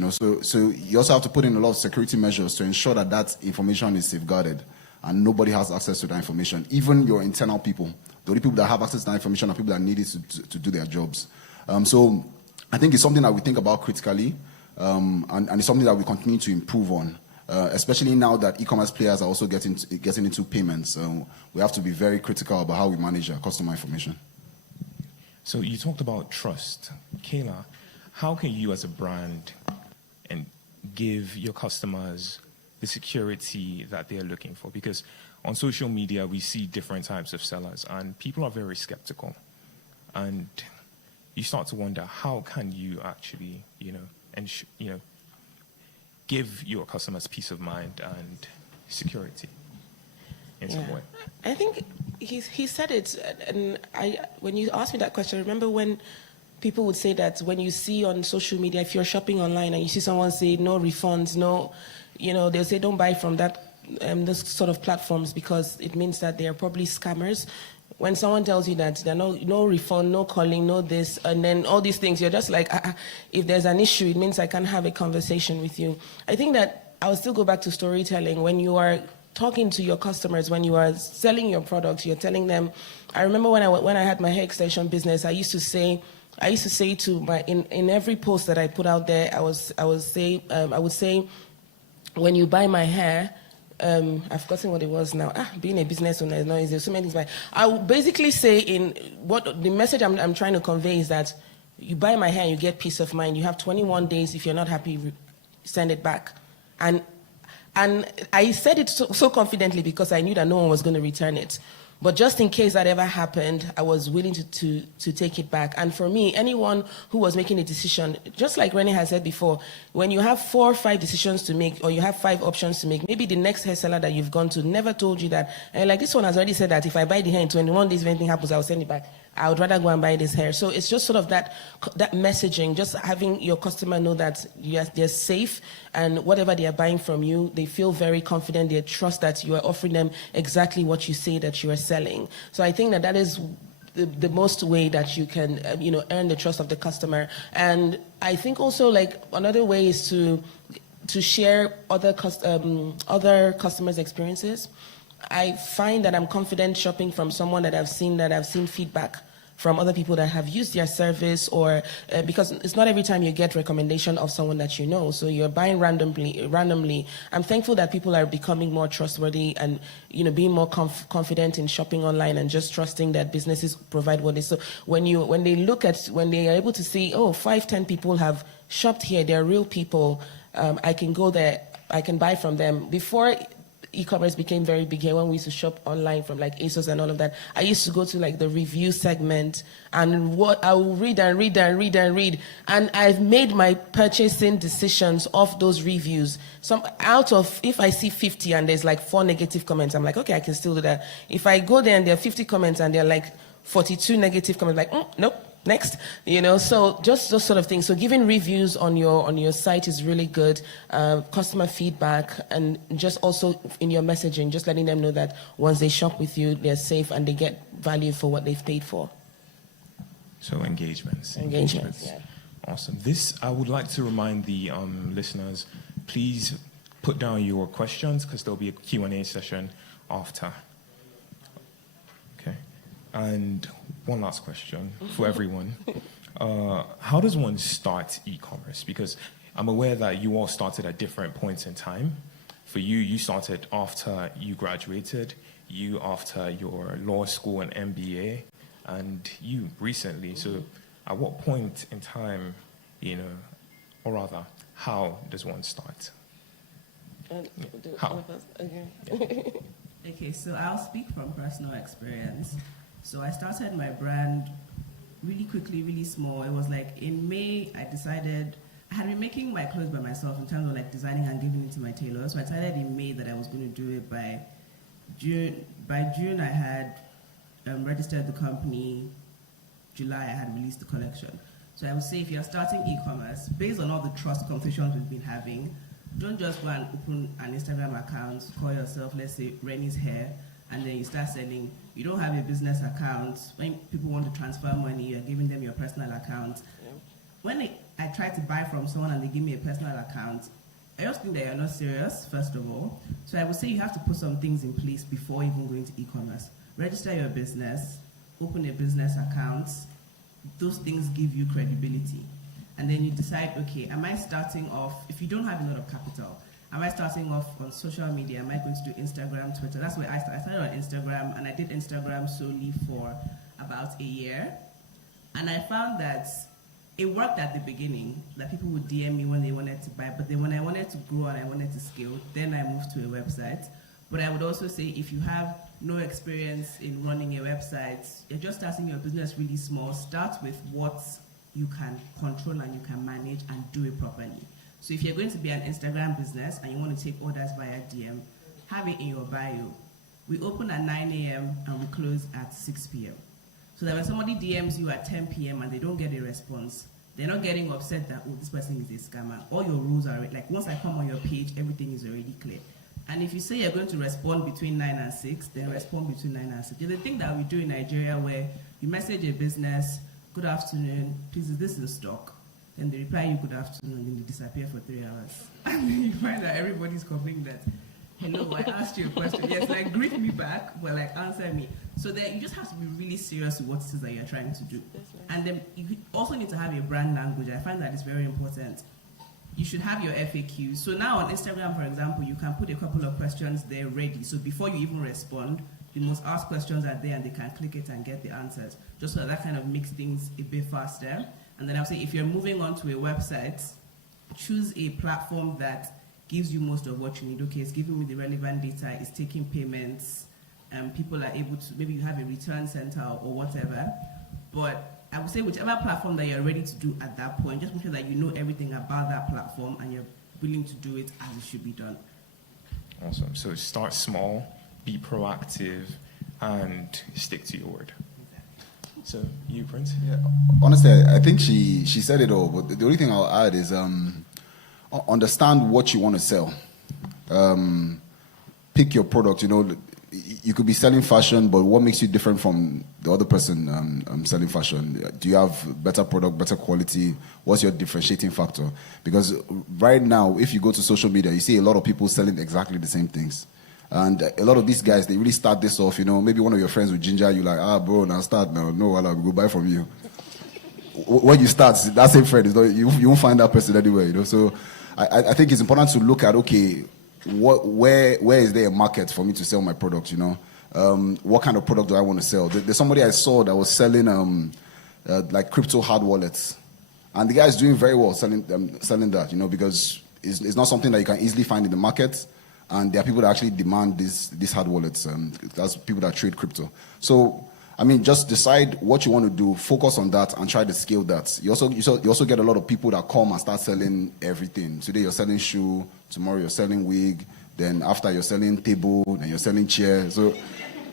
So you also have to put in a lot of security measures to ensure that that information is safeguarded and nobody has access to that information, even your internal people. The only people that have access to that information are people that need it to do their jobs. So I think it's something that we think about critically, and it's something that we continue to improve on, especially now that e-commerce players are also getting into payments. We have to be very critical about how we manage our customer information. So you talked about trust. Kaylah, how can you as a brand and give your customers the security that they're looking for? Because on social media, we see different types of sellers, and people are very skeptical. And you start to wonder, how can you actually, give your customers peace of mind and security in some way? I think he said it, and when you asked me that question, I remember when people would say that when you see on social media, if you're shopping online and you see someone say no refunds, no, they'll say don't buy from those sort of platforms because it means that they are probably scammers. When someone tells you that there are no refund, no calling, no this, and then all these things, you're just like, if there's an issue, it means I can't have a conversation with you. I think that I'll still go back to storytelling. When you are talking to your customers, when you are selling your products, you're telling them. I remember when I had my hair extension business, I used to say, I used to say to my in every post that I put out there, I would say, when you buy my hair, I've forgotten what it was now. Being a business owner is not easy. So many things. I would basically say in what the message I'm trying to convey is that you buy my hair, you get peace of mind. You have 21 days. If you're not happy, send it back. And I said it so confidently because I knew that no one was going to return it. But just in case that ever happened, I was willing to take it back. And for me, anyone who was making a decision, just like Reni has said before, when you have 4 or 5 decisions to make, or you have 5 options to make, maybe the next hair seller that you've gone to never told you that, and like this one has already said that if I buy the hair in 21 days, if anything happens, I'll send it back. I would rather go and buy this hair. So it's just sort of that messaging, just having your customer know that they're safe, and whatever they are buying from you, they feel very confident, they trust that you are offering them exactly what you say that you are selling. So I think that is the most way that you can earn the trust of the customer. And I think also like another way is to share other customers' experiences. I find that I'm confident shopping from someone that I've seen feedback from other people that have used their service, or because it's not every time you get recommendation of someone that you know, so you're buying randomly. I'm thankful that people are becoming more trustworthy and being more confident in shopping online and just trusting that businesses provide what they. So when they are able to see, 5-10 people have shopped here, they're real people, I can go there, I can buy from them. Before e-commerce became very big here, when we used to shop online from like ASOS and all of that, I used to go to like the review segment, and what I will read, and I've made my purchasing decisions off those reviews. If I see 50 and there's like 4 negative comments, I'm like, okay, I can still do that. If I go there and there are 50 comments and there are like 42 negative comments, like, nope. Next, so just those sort of things. So giving reviews on your site is really good. Customer feedback, and just also in your messaging, just letting them know that once they shop with you, they're safe and they get value for what they've paid for. So engagements. Yeah. Awesome. I would like to remind the listeners, please put down your questions because there'll be a Q&A session after. Okay. And one last question for everyone. How does one start e-commerce? Because I'm aware that you all started at different points in time. For you started after you graduated, you after your law school and MBA, and you recently. So at what point in time, or rather, how does one start? How? Okay, so I'll speak from personal experience. So I started my brand really quickly, really small. It was like in May, I had been making my clothes by myself in terms of like designing and giving it to my tailor. So I decided in May that I was going to do it by June. By June, I had registered the company. July, I had released the collection. So I would say if you're starting e-commerce, based on all the trust conversations we've been having, don't just go and open an Instagram account, call yourself, let's say, Reni's Hair, and then you start selling. You don't have a business account. When people want to transfer money, you're giving them your personal account. Yeah. When I try to buy from someone and they give me a personal account, I just think that you're not serious, first of all. So I would say you have to put some things in place before even going to e-commerce. Register your business, open a business account. Those things give you credibility. And then you decide, okay, am I starting off, if you don't have a lot of capital, am I starting off on social media? Am I going to do Instagram, Twitter? That's where I started on Instagram, and I did Instagram solely for about a year. And I found that it worked at the beginning, that people would DM me when they wanted to buy, but then when I wanted to grow and I wanted to scale, then I moved to a website. But I would also say if you have no experience in running a website, you're just starting your business really small, start with what you can control and you can manage and do it properly. So if you're going to be an Instagram business and you want to take orders via DM, have it in your bio. We open at 9 a.m. and we close at 6 p.m. So that when somebody DMs you at 10 p.m. and they don't get a response, they're not getting upset that, this person is a scammer. All your rules are, like once I come on your page, everything is already clear. And if you say you're going to respond between 9 and 6, then respond between 9 and 6. There's a thing that we do in Nigeria where you message a business, good afternoon, please, is this in stock? Then they reply you good afternoon, and then they disappear for 3 hours. And then you find that everybody's complaining that Hello, I asked you a question. Yes, like greet me back, but like answer me. So then you just have to be really serious with what it is that you're trying to do. And then you also need to have a brand language. I find that it's very important. You should have your FAQs. So now on Instagram, for example, you can put a couple of questions there ready. So before you even respond, the most asked questions are there and they can click it and get the answers. Just so that kind of makes things a bit faster. And then I'll say if you're moving on to a website, choose a platform that gives you most of what you need. Okay, it's giving me the relevant data, it's taking payments, people are able to, maybe you have a return center or whatever. But I would say whichever platform that you're ready to do at that point, just make sure that you know everything about that platform and you're willing to do it as it should be done. Awesome. So start small, be proactive, and stick to your word. So you, Prince? Yeah. Honestly, I think she said it all. But the only thing I'll add is understand what you want to sell. Pick your product. You know, you could be selling fashion, but what makes you different from the other person selling fashion? Do you have better product, better quality? What's your differentiating factor? Because right now, if you go to social media, you see a lot of people selling exactly the same things. And a lot of these guys, they really start this off, you know, maybe one of your friends will ginger you like, bro, now start now. No, I'll go buy from you. When you start, that same friend, you won't find that person anywhere, you know. So I think it's important to look at, okay, where is there a market for me to sell my product, you know? What kind of product do I want to sell? There's somebody I saw that was selling like crypto hard wallets. And the guy is doing very well selling that, you know, because it's not something that you can easily find in the market. And there are people that actually demand these hard wallets. That's people that trade crypto. So, I mean, just decide what you want to do, focus on that, and try to scale that. You also get a lot of people that come and start selling everything. Today you're selling shoe, tomorrow you're selling wig, then after you're selling table, then you're selling chair. So,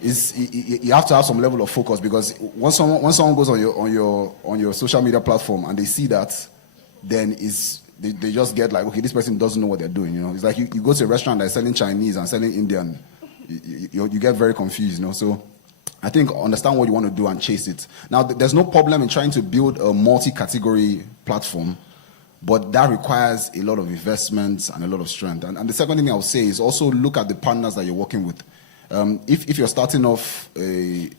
you have to have some level of focus, because once someone goes on your social media platform and they see that, then they just get like, okay, this person doesn't know what they're doing, you know. It's like you go to a restaurant that's selling Chinese and selling Indian, you get very confused, you know. So I think understand what you want to do and chase it. Now, there's no problem in trying to build a multi-category platform, but that requires a lot of investments and a lot of strength. And the second thing I would say is also look at the partners that you're working with. If you're starting off an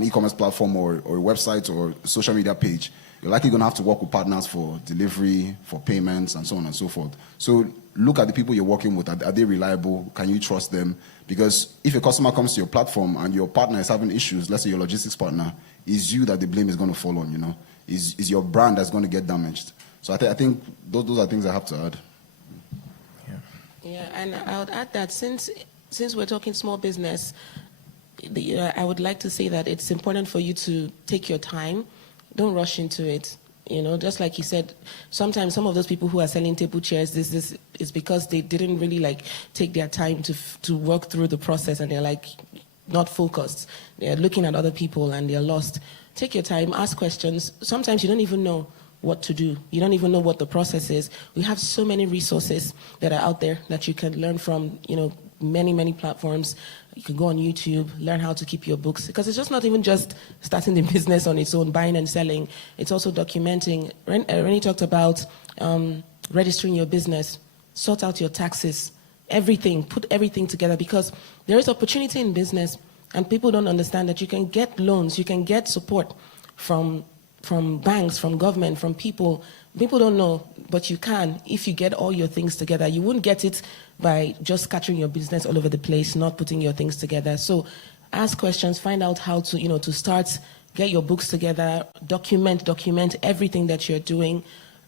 e-commerce platform or a website or social media page, you're likely going to have to work with partners for delivery, for payments, and so on and so forth. So look at the people you're working with. Are they reliable? Can you trust them? Because if a customer comes to your platform and your partner is having issues, let's say your logistics partner, is you that the blame is going to fall on, you know? Is your brand that's going to get damaged? So I think those are things I have to add. Yeah, and I would add that since we're talking small business, I would like to say that it's important for you to take your time. Don't rush into it. You know, just like you said, sometimes some of those people who are selling table chairs, this is because they didn't really like take their time to work through the process, and they're like not focused. They're looking at other people and they're lost. Take your time, ask questions. Sometimes you don't even know what to do. You don't even know what the process is. We have so many resources that are out there that you can learn from, you know, many platforms. You can go on YouTube, learn how to keep your books, because it's just not even just starting the business on its own, buying and selling. It's also documenting. Reni talked about registering your business, sort out your taxes, everything, put everything together, because there is opportunity in business, and people don't understand that you can get loans, you can get support from banks, from government, from people. People don't know, but you can if you get all your things together. You wouldn't get it by just scattering your business all over the place, not putting your things together. So ask questions, find out how to, to start, get your books together, document everything that you're doing.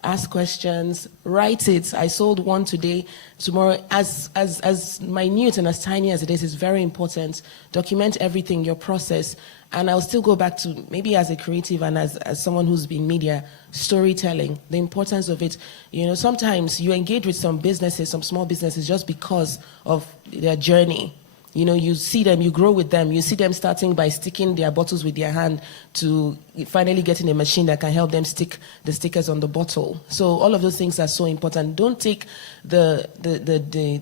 Ask questions, write it. I sold one today. Tomorrow, as minute and as tiny as it is very important. Document everything, your process. And I'll still go back to, maybe as a creative and as someone who's been media, storytelling, the importance of it. Sometimes you engage with some businesses, some small businesses, just because of their journey. You see them, you grow with them. You see them starting by sticking their bottles with their hand to finally getting a machine that can help them stick the stickers on the bottle. So all of those things are so important. Don't take the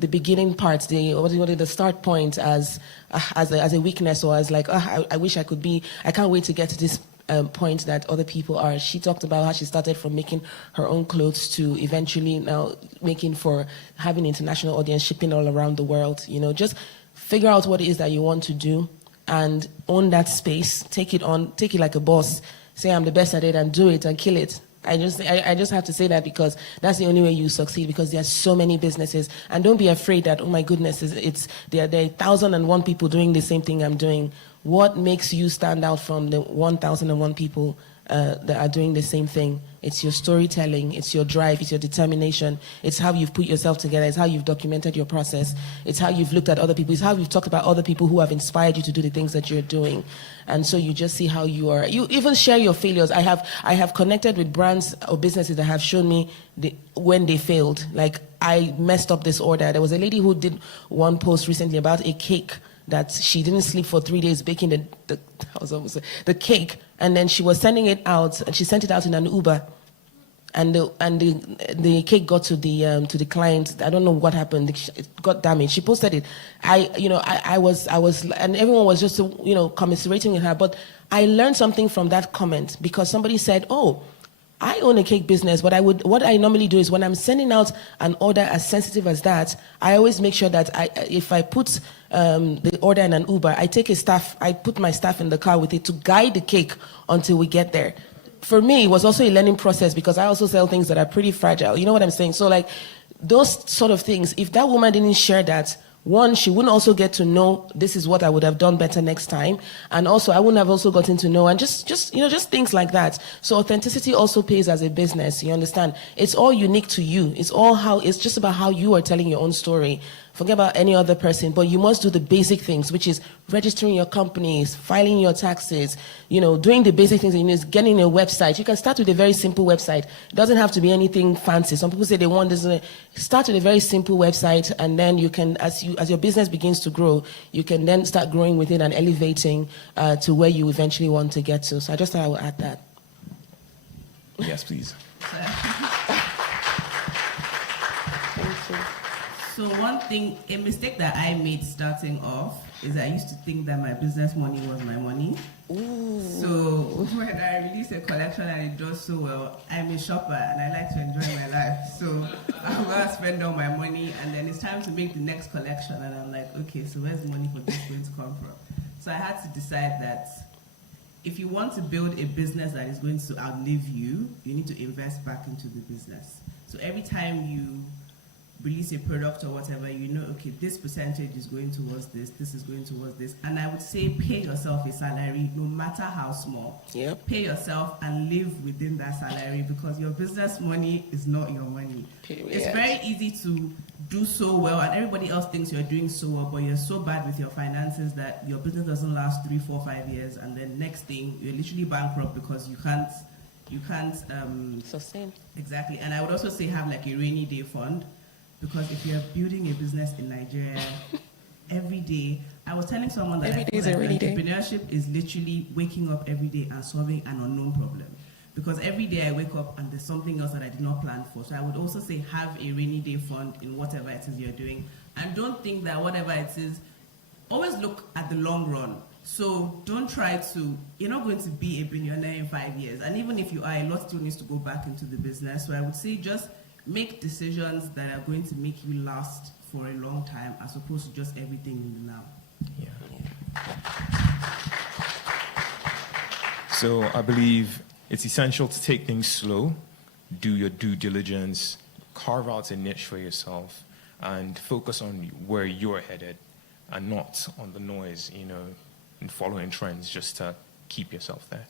beginning part, the start point as a weakness, or as like, I wish I could be, I can't wait to get to this point that other people are. She talked about how she started from making her own clothes to eventually now making for having international audience, shipping all around the world. Just figure out what it is that you want to do and own that space. Take it like a boss. Say I'm the best at it and do it and kill it. I just have to say that because that's the only way you succeed, because there are so many businesses. And don't be afraid that, oh my goodness, there are 1,001 people doing the same thing I'm doing. What makes you stand out from the 1,001 people that are doing the same thing? It's your storytelling, it's your drive, it's your determination, it's how you've put yourself together, it's how you've documented your process, it's how you've looked at other people, it's how you've talked about other people who have inspired you to do the things that you're doing. And so you just see how you are. You even share your failures. I have connected with brands or businesses that have shown me when they failed. Like, I messed up this order. There was a lady who did one post recently about a cake that she didn't sleep for 3 days baking the cake, and then she was sending it out, and she sent it out in an Uber, and the cake got to the client. I don't know what happened. It got damaged. She posted it. I was, and everyone was just commiserating with her. But I learned something from that comment, because somebody said, "Oh, I own a cake business, but what I normally do is when I'm sending out an order as sensitive as that, I always make sure that if I put the order in an Uber, I put my staff in the car with it to guide the cake until we get there." For me, it was also a learning process, because I also sell things that are pretty fragile. You know what I'm saying? So like those sort of things, if that woman didn't share that, one, she wouldn't also get to know this is what I would have done better next time. And also, I wouldn't have also gotten to know, and just things like that. So authenticity also pays as a business, you understand? It's all unique to you. It's just about how you are telling your own story. Forget about any other person, but you must do the basic things, which is registering your companies, filing your taxes, doing the basic things, getting a website. You can start with a very simple website. It doesn't have to be anything fancy. Some people say they want this. Start with a very simple website, and then you can, as your business begins to grow, you can then start growing with it and elevating to where you eventually want to get to. So I just thought I would add that. Yes, please. So a mistake that I made starting off is I used to think that my business money was my money. Ooh. So when I release a collection and it does so well, I'm a shopper and I like to enjoy my life. So I'm going to spend all my money, and then it's time to make the next collection, and I'm like, okay, so where's the money for this going to come from? So I had to decide that if you want to build a business that is going to outlive you, you need to invest back into the business. So every time you release a product or whatever, okay, this percentage is going towards this is going towards this. And I would say pay yourself a salary, no matter how small. Yep. Pay yourself and live within that salary, because your business money is not your money. Period. It's very easy to do so well, and everybody else thinks you're doing so well, but you're so bad with your finances that your business doesn't last 3, 4, 5 years, and then next thing, you're literally bankrupt because you can't sustain. Exactly. And I would also say have like a rainy day fund. Because if you're building a business in Nigeria, every day, I was telling someone that every day is a rainy day. Entrepreneurship is literally waking up every day and solving an unknown problem. Because every day I wake up and there's something else that I did not plan for. So I would also say have a rainy day fund in whatever it is you're doing. And don't think that whatever it is, always look at the long run. So don't you're not going to be a billionaire in 5 years. And even if you are, a lot still needs to go back into the business. So I would say just make decisions that are going to make you last for a long time, as opposed to just everything in the now. Yeah. So I believe it's essential to take things slow, do your due diligence, carve out a niche for yourself, and focus on where you're headed, and not on the noise, and following trends just to keep yourself there.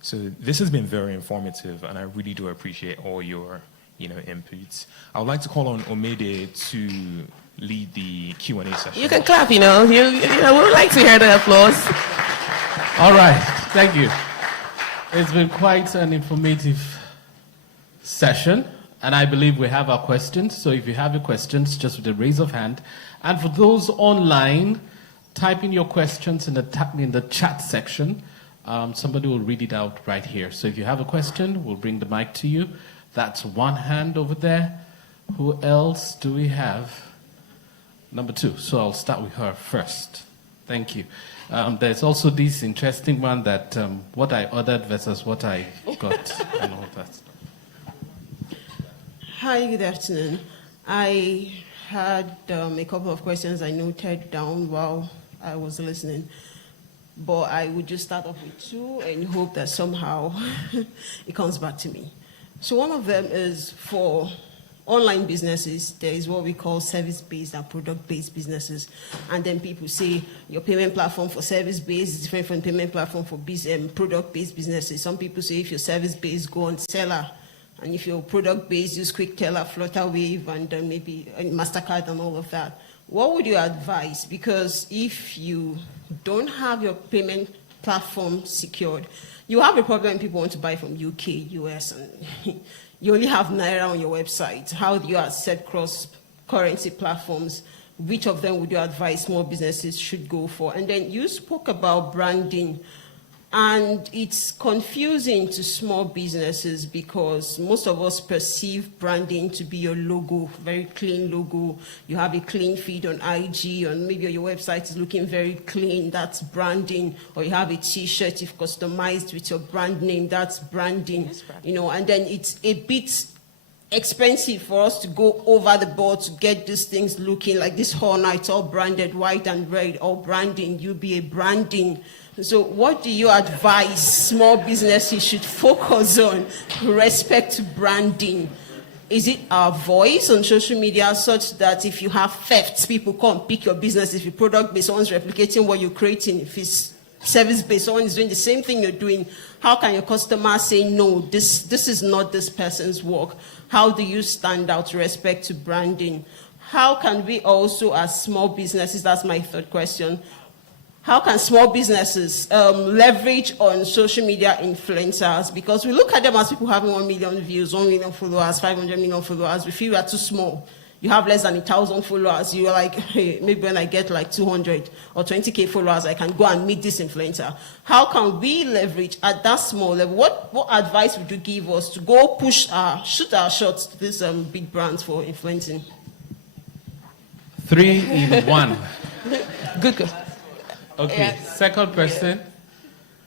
So this has been very informative, and I really do appreciate all your inputs. I would like to call on Omede to lead the Q&A session. You can clap, we would like to hear the applause. All right, thank you. It's been quite an informative session, and I believe we have our questions. So if you have your questions, just with a raise of hand. And for those online, type in your questions in the chat section. Somebody will read it out right here. So if you have a question, we'll bring the mic to you. That's one hand over there. Who else do we have? Number 2. So I'll start with her first. Thank you. There's also this interesting one that what I ordered versus what I got and all that. Hi, good afternoon. I had a couple of questions I noted down while I was listening, but I would just start off with two and hope that somehow it comes back to me. So one of them is for online businesses, there is what we call service-based and product-based businesses. And then people say your payment platform for service-based is different from payment platform for product-based businesses. Some people say if you're service-based, go on Seller. And if you're product-based, use QuickTeller, Flutterwave, and maybe MasterCard and all of that. What would you advise? Because if you don't have your payment platform secured, you have a problem when people want to buy from UK, US, and you only have Naira on your website. How do you accept cross-currency platforms? Which of them would you advise small businesses should go for? And then you spoke about branding. And it's confusing to small businesses because most of us perceive branding to be your logo, very clean logo. You have a clean feed on IG, or maybe your website is looking very clean, that's branding. Or you have a t-shirt you've customized with your brand name, that's branding. You know, and then it's a bit expensive for us to go over the board to get these things looking like this whole night, all branded, white and red, all branding, UBA branding. So what do you advise small businesses should focus on with respect to branding? Is it our voice on social media such that if you have thefts, people come pick your business? If you're product-based, someone's replicating what you're creating. If it's service-based, someone is doing the same thing you're doing. How can your customer say, no, this is not this person's work? How do you stand out with respect to branding? How can we also, as small businesses, that's my third question, how can small businesses leverage on social media influencers? Because we look at them as people having 1 million views, 1 million followers, 500 million followers. We feel we are too small. You have less than 1,000 followers. You're like, hey, maybe when I get like 200 or 20K followers, I can go and meet this influencer. How can we leverage at that small level? What advice would you give us to go shoot our shots to these big brands for influencing? 3 in 1. Good. Okay, Yes. second person.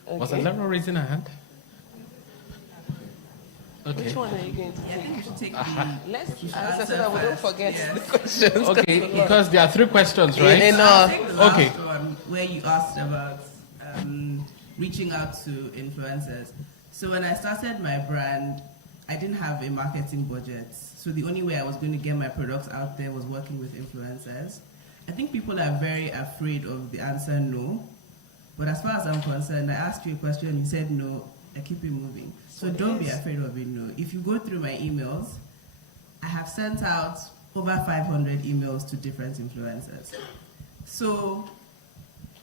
Was Okay. there never raising a hand? Okay. Which one are you going to take? I think you should take Let's you should answer so answer that we don't first. forget Yes. the questions. Okay, because there are 3 questions, right? I'll take the last Okay. one where you asked about reaching out to influencers. So when I started my brand, I didn't have a marketing budget. So the only way I was going to get my products out there was working with influencers. I think people are very afraid of the answer no. But as far as I'm concerned, I asked you a question, you said no, I keep it moving. So don't be afraid of it no. If you go through my emails, I have sent out over 500 emails to different influencers. So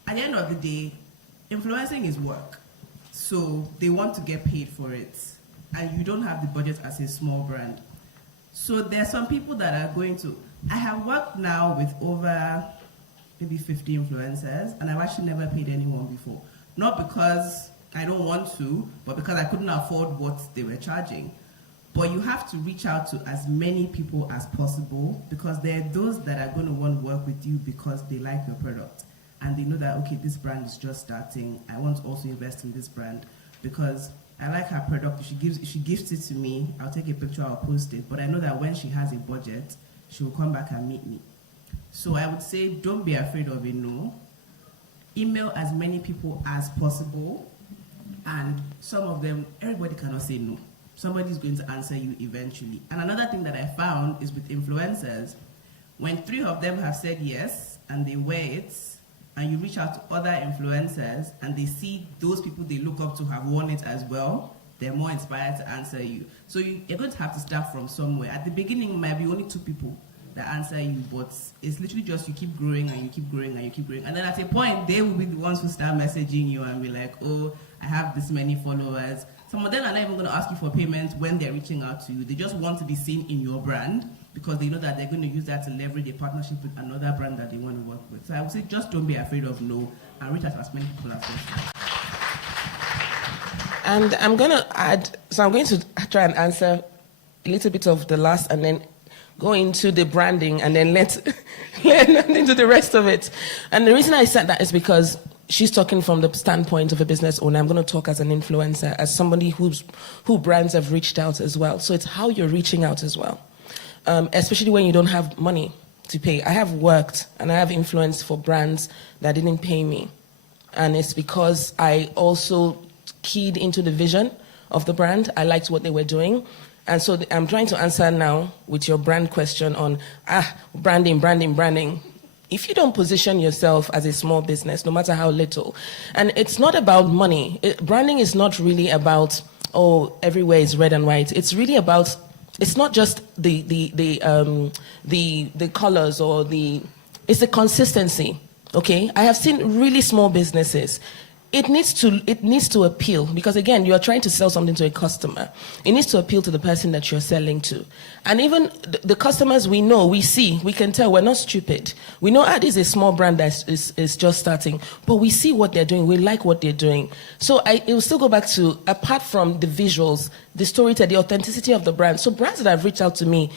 at the end of the day, influencing is work. So they want to get paid for it. And you don't have the budget as a small brand. So there are some people that are going to, I have worked now with over maybe 50 influencers, and I've actually never paid anyone before. Not because I don't want to, but because I couldn't afford what they were charging. But you have to reach out to as many people as possible, because there are those that are going to want to work with you because they like your product. And they know that, okay, this brand is just starting. I want to also invest in this brand because I like her product. If she gifts it to me, I'll take a picture, I'll post it. But I know that when she has a budget, she will come back and meet me. So I would say don't be afraid of a no. Email as many people as possible. And some of them, everybody cannot say no. Somebody's going to answer you eventually. And another thing that I found is with influencers, when 3 of them have said yes and they wear it, and you reach out to other influencers and they see those people they look up to have worn it as well, they're more inspired to answer you. So you're going to have to start from somewhere. At the beginning, it might be only 2 people that answer you, but it's literally just you keep growing and you keep growing and you keep growing. And then at a point, they will be the ones who start messaging you and be like, oh, I have this many followers. Some of them are not even going to ask you for payment when they're reaching out to you. They just want to be seen in your brand because they know that they're going to use that to leverage a partnership with another brand that they want to work with. So I would say just don't be afraid of no and reach out to as many people as possible. And I'm going to add, so I'm going to try and answer a little bit of the last and then go into the branding and then let's learn into the rest of it. And the reason I said that is because she's talking from the standpoint of a business owner. I'm going to talk as an influencer, as somebody who brands have reached out as well. So it's how you're reaching out as well, especially when you don't have money to pay. I have worked and I have influenced for brands that didn't pay me. And it's because I also keyed into the vision of the brand. I liked what they were doing. And so I'm trying to answer now with your brand question on branding. If you don't position yourself as a small business, no matter how little, and it's not about money. Branding is not really about, everywhere is red and white. It's really about, it's not just the colors or it's the consistency. Okay, I have seen really small businesses. It needs to appeal, because again, you are trying to sell something to a customer. It needs to appeal to the person that you're selling to. And even the customers we know, we see, we can tell, we're not stupid. We know this is a small brand that is just starting, but we see what they're doing, we like what they're doing. So it will still go back to, apart from the visuals, the storytelling, the authenticity of the brand. So brands that have reached out to me,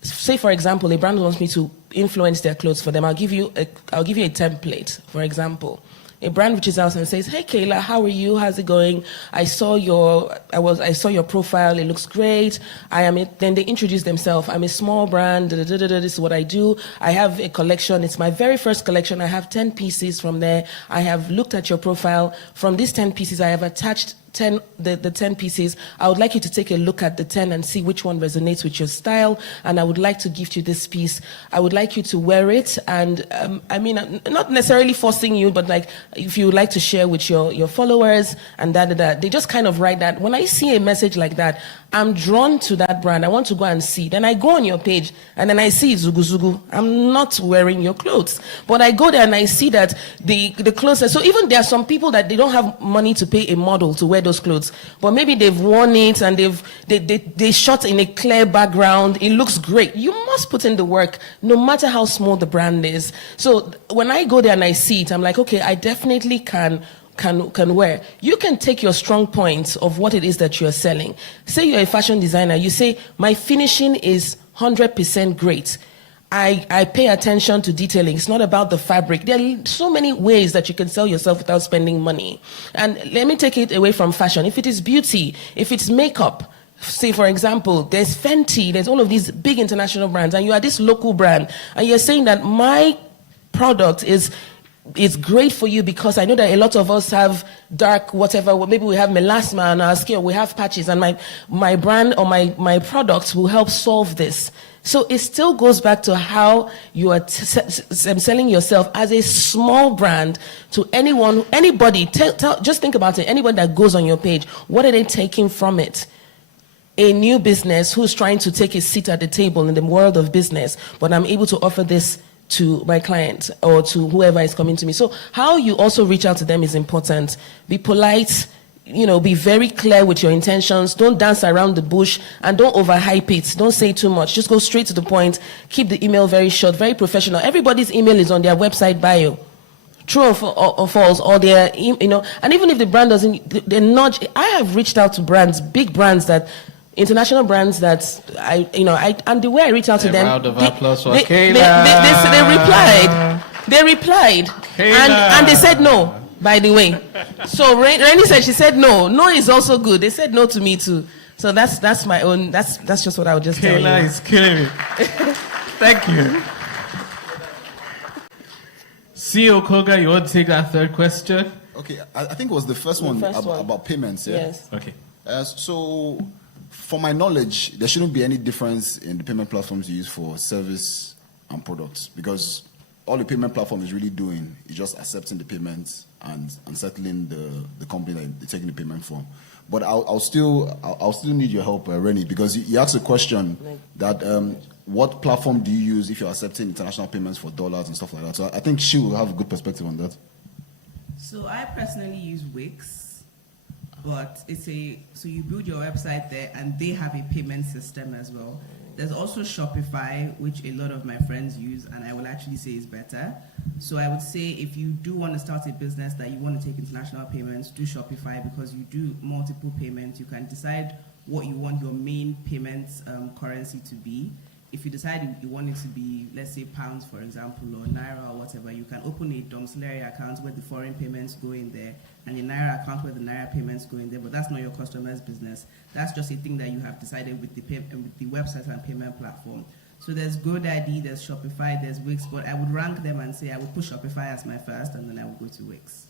say for example, a brand wants me to influence their clothes for them. I'll give you a template, for example. A brand reaches out and says, "Hey Kaylah, how are you? How's it going? I saw your profile. It looks great. Then they introduce themselves. I'm a small brand. This is what I do. I have a collection. It's my very first collection. I have 10 pieces from there. I have looked at your profile. From these 10 pieces, I have attached the 10 pieces. I would like you to take a look at the 10 and see which one resonates with your style. And I would like to gift you this piece. I would like you to wear it. And I'm not necessarily forcing you, but like if you would like to share with your followers and They just kind of write that. When I see a message like that, I'm drawn to that brand. I want to go and see. Then I go on your page and then I see Zugu Zugu. I'm not wearing your clothes. But I go there and I see that the clothes. So even there are some people that they don't have money to pay a model to wear those clothes. But maybe they've worn it and they shot in a clear background. It looks great. You must put in the work no matter how small the brand is. So when I go there and I see it, I'm like, okay, I definitely can wear. You can take your strong points of what it is that you're selling. Say you're a fashion designer. You say, my finishing is 100% great. I pay attention to detailing. It's not about the fabric. There are so many ways that you can sell yourself without spending money. And let me take it away from fashion. If it is beauty, if it's makeup, say for example, there's Fenty, there's all of these big international brands, and you are this local brand, and you're saying that my product it's great for you because I know that a lot of us have dark whatever, maybe we have melasma on our skin, we have patches, and my brand or my products will help solve this. So it still goes back to how you are selling yourself as a small brand to anybody. Just think about it. Anyone that goes on your page, what are they taking from it? A new business who's trying to take a seat at the table in the world of business, but I'm able to offer this to my client or to whoever is coming to me. So how you also reach out to them is important. Be polite, be very clear with your intentions. Don't dance around the bush and don't overhype it. Don't say too much. Just go straight to the point. Keep the email very short, very professional. Everybody's email is on their website bio. True or false, or their, and even if the brand doesn't, they nudge. I have reached out to brands, big brands international brands that and the way I reach out to them, round of applause for Kaylah. They replied, and they said no. By the way, so Reni said she said no. No is also good. They said no to me too. So that's my own. That's just what I would just tell you. Kaylah is killing me. Thank you. CEO Koga, you want to take that third question? Okay, I think it was the first one about payments. Yeah? Yes. Okay. So, for my knowledge, there shouldn't be any difference in the payment platforms you use for service and products, because all the payment platform is really doing is just accepting the payments and settling the company that they're taking the payment from. But I'll still need your help, Reni, because you asked a question that what platform do you use if you're accepting international payments for dollars and stuff like that. So I think she will have a good perspective on that. So I personally use Wix, but so you build your website there and they have a payment system as well. There's also Shopify, which a lot of my friends use, and I will actually say is better. So I would say if you do want to start a business that you want to take international payments, do Shopify, because you do multiple payments. You can decide what you want your main payments currency to be. if you decide you want it to be, let's say, pounds, for example, or naira or whatever, you can open a domiciliary account where the foreign payments go in there, and a naira account where the naira payments go in there. But that's not your customer's business. That's just a thing that you have decided with the website and payment platform. So there's GoDaddy, there's Shopify, there's Wix, but I would rank them and say I would put Shopify as my first, and then I would go to Wix.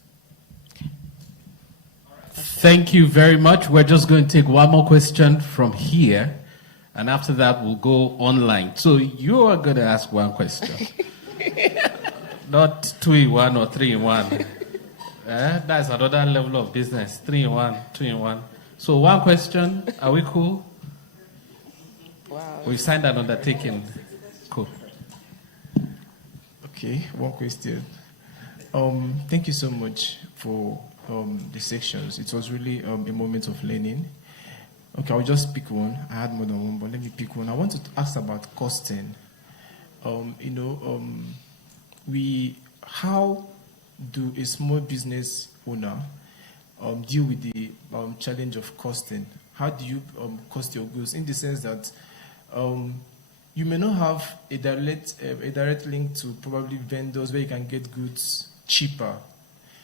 Thank you very much. We're just going to take one more question from here, and after that, we'll go online. So you are going to ask one question, not 2 in 1 or 3 in 1. That's another level of business. 3 in 1, 2 in 1. So one question. Are we cool? Wow. We signed an undertaking. Cool. Okay, one question. Thank you so much for the sections. It was really a moment of learning. Okay, I'll just pick one. I had more than one, but let me pick one. I wanted to ask about costing. How do a small business owner deal with the challenge of costing? How do you cost your goods? In the sense that you may not have a direct link to probably vendors where you can get goods cheaper.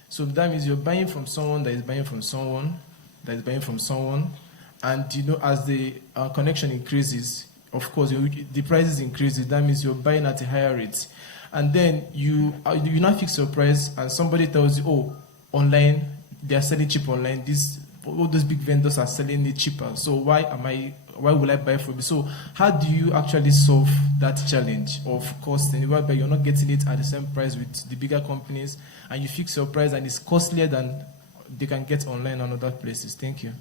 So that means you're buying from someone that is buying from someone that is buying from someone, and as the connection increases, of course the prices increases. That means you're buying at a higher rate, and then you now fix your price, and somebody tells you, oh, online they are selling cheap online. All those big vendors are selling it cheaper. So why will I buy from you? So how do you actually solve that challenge of costing, whereby you're not getting it at the same price with the bigger companies, and you fix your price and it's costlier than they can get online and other places? Thank you.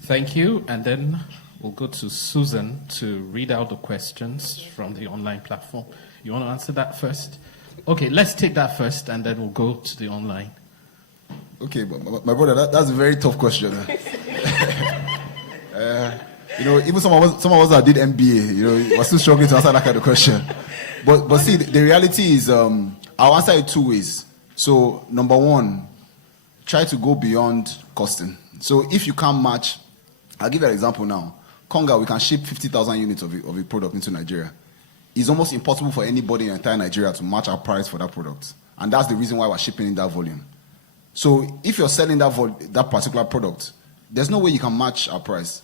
Thank you. And then we'll go to Susan to read out the questions from the online platform. You want to answer that first? Okay, let's take that first, and then we'll go to the online. Okay, but my brother, that's a very tough question. Even some of us that did MBA, we're still struggling to answer that kind of question. But see, the reality is, I'll answer it 2 ways. So, number one, try to go beyond costing. So, if you can't match, I'll give you an example now. Conga, we can ship 50,000 units of a product into Nigeria. It's almost impossible for anybody in entire Nigeria to match our price for that product. And that's the reason why we're shipping in that volume. So if you're selling that particular product, there's no way you can match our price.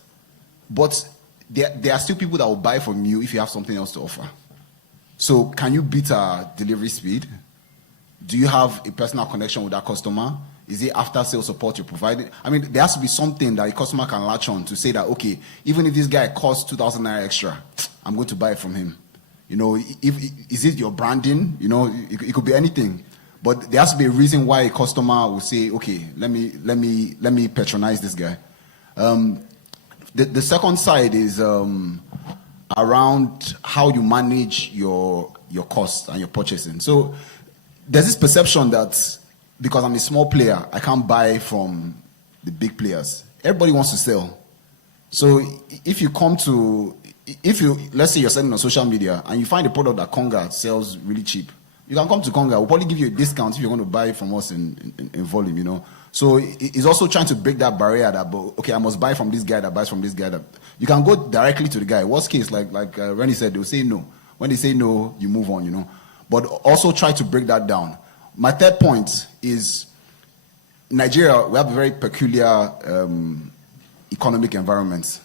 But there are still people that will buy from you if you have something else to offer. So can you beat our delivery speed? Do you have a personal connection with that customer? Is it after-sales support you're providing? I mean, there has to be something that a customer can latch on to say that, okay, even if this guy costs 2,000 naira extra, I'm going to buy it from him. Is it your branding? It could be anything. But there has to be a reason why a customer will say, okay, let me patronize this guy. The second side is around how you manage your costs and your purchasing. So there's this perception that because I'm a small player, I can't buy from the big players. Everybody wants to sell. So let's say you're selling on social media and you find a product that Conga sells really cheap, you can come to Conga. We'll probably give you a discount if you're going to buy from us in volume, So it's also trying to break that barrier that, okay, I must buy from this guy that buys from this guy. That you can go directly to the guy. Worst case, like Reni said, they'll say no. When they say no, you move on, But also try to break that down. My third point is Nigeria, we have a very peculiar economic environment.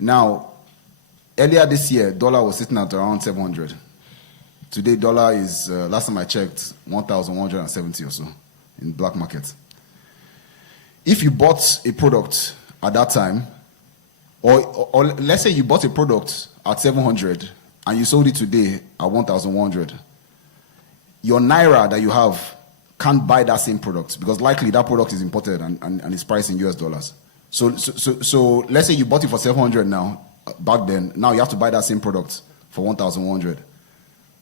Now, earlier this year, dollar was sitting at around 700. Today, dollar is, last time I checked, 1,170 or so in black market. If you bought a product at that time, or let's say you bought a product at 700 and you sold it today at 1,100, your naira that you have can't buy that same product because likely that product is imported and is priced in US dollars. So let's say you bought it for 700 now, back then, now you have to buy that same product for 1,100.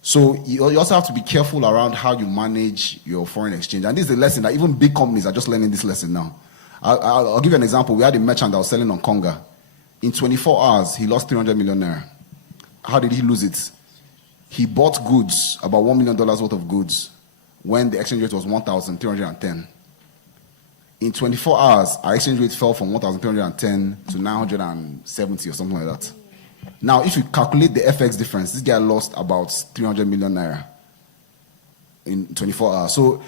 So you also have to be careful around how you manage your foreign exchange. And this is a lesson that even big companies are just learning this lesson now. I'll give you an example. We had a merchant that was selling on Conga. In 24 hours, he lost 300 million naira. How did he lose it? He bought goods, about $1 million worth of goods, when the exchange rate was 1,310. In 24 hours, our exchange rate fell from 1,310 to 970 or something like that. Now, if you calculate the FX difference, this guy lost about 300 million naira in 24 hours. So,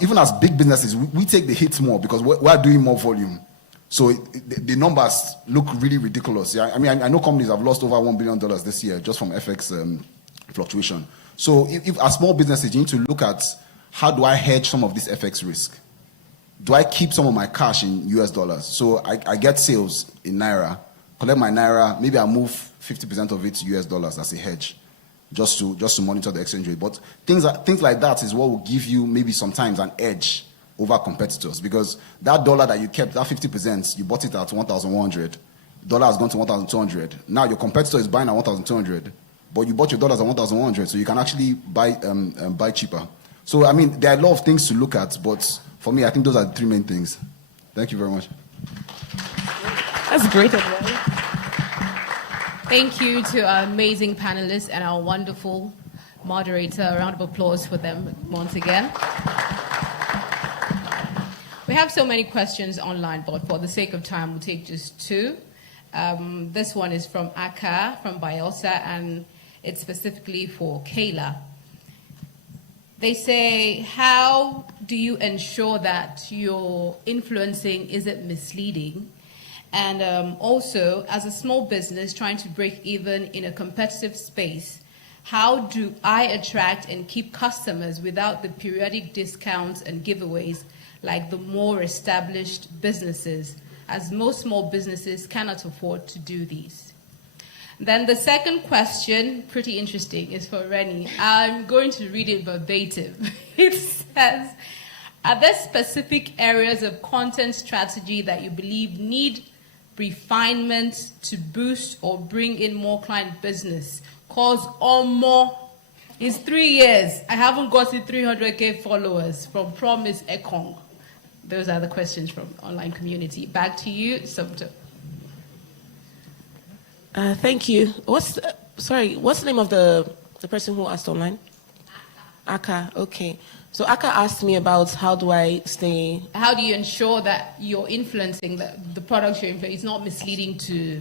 even as big businesses, we take the hits more because we're doing more volume. So the numbers look really ridiculous. Yeah, I mean, I know companies have lost over $1 billion this year just from FX fluctuation. So if as small businesses, you need to look at how do I hedge some of this FX risk? Do I keep some of my cash in US dollars? So I get sales in naira, collect my naira, maybe I move 50% of it to US dollars as a hedge, just to monitor the exchange rate. But things like that is what will give you maybe sometimes an edge over competitors, because that dollar that you kept, that 50%, you bought it at 1,100. Dollar has gone to 1,200. Now your competitor is buying at 1,200, but you bought your dollars at 1,100, so you can actually buy cheaper. So I mean, there are a lot of things to look at, but for me, I think those are the three main things. Thank you very much. That's great advice. Thank you to our amazing panelists and our wonderful moderator. A round of applause for them once again. We have so many questions online, but for the sake of time, we'll take just two. This one is from Ekeh from Bayelsa, and it's specifically for Kaylah. They say, how do you ensure that your influencing isn't misleading? And also, as a small business trying to break even in a competitive space, how do I attract and keep customers without the periodic discounts and giveaways like the more established businesses, as most small businesses cannot afford to do these? Then the second question, pretty interesting, is for Reni. I'm going to read it verbatim. It says, are there specific areas of content strategy that you believe need refinement to boost or bring in more client business? Cause or more, it's 3 years. I haven't gotten 300K followers from Promise Ekong. Those are the questions from the online community. Back to you, Subto. Thank you. What's the name of the person who asked online? Ekeh. Okay. So Ekeh asked me about how do you ensure that you're influencing the products you're influencing is not misleading to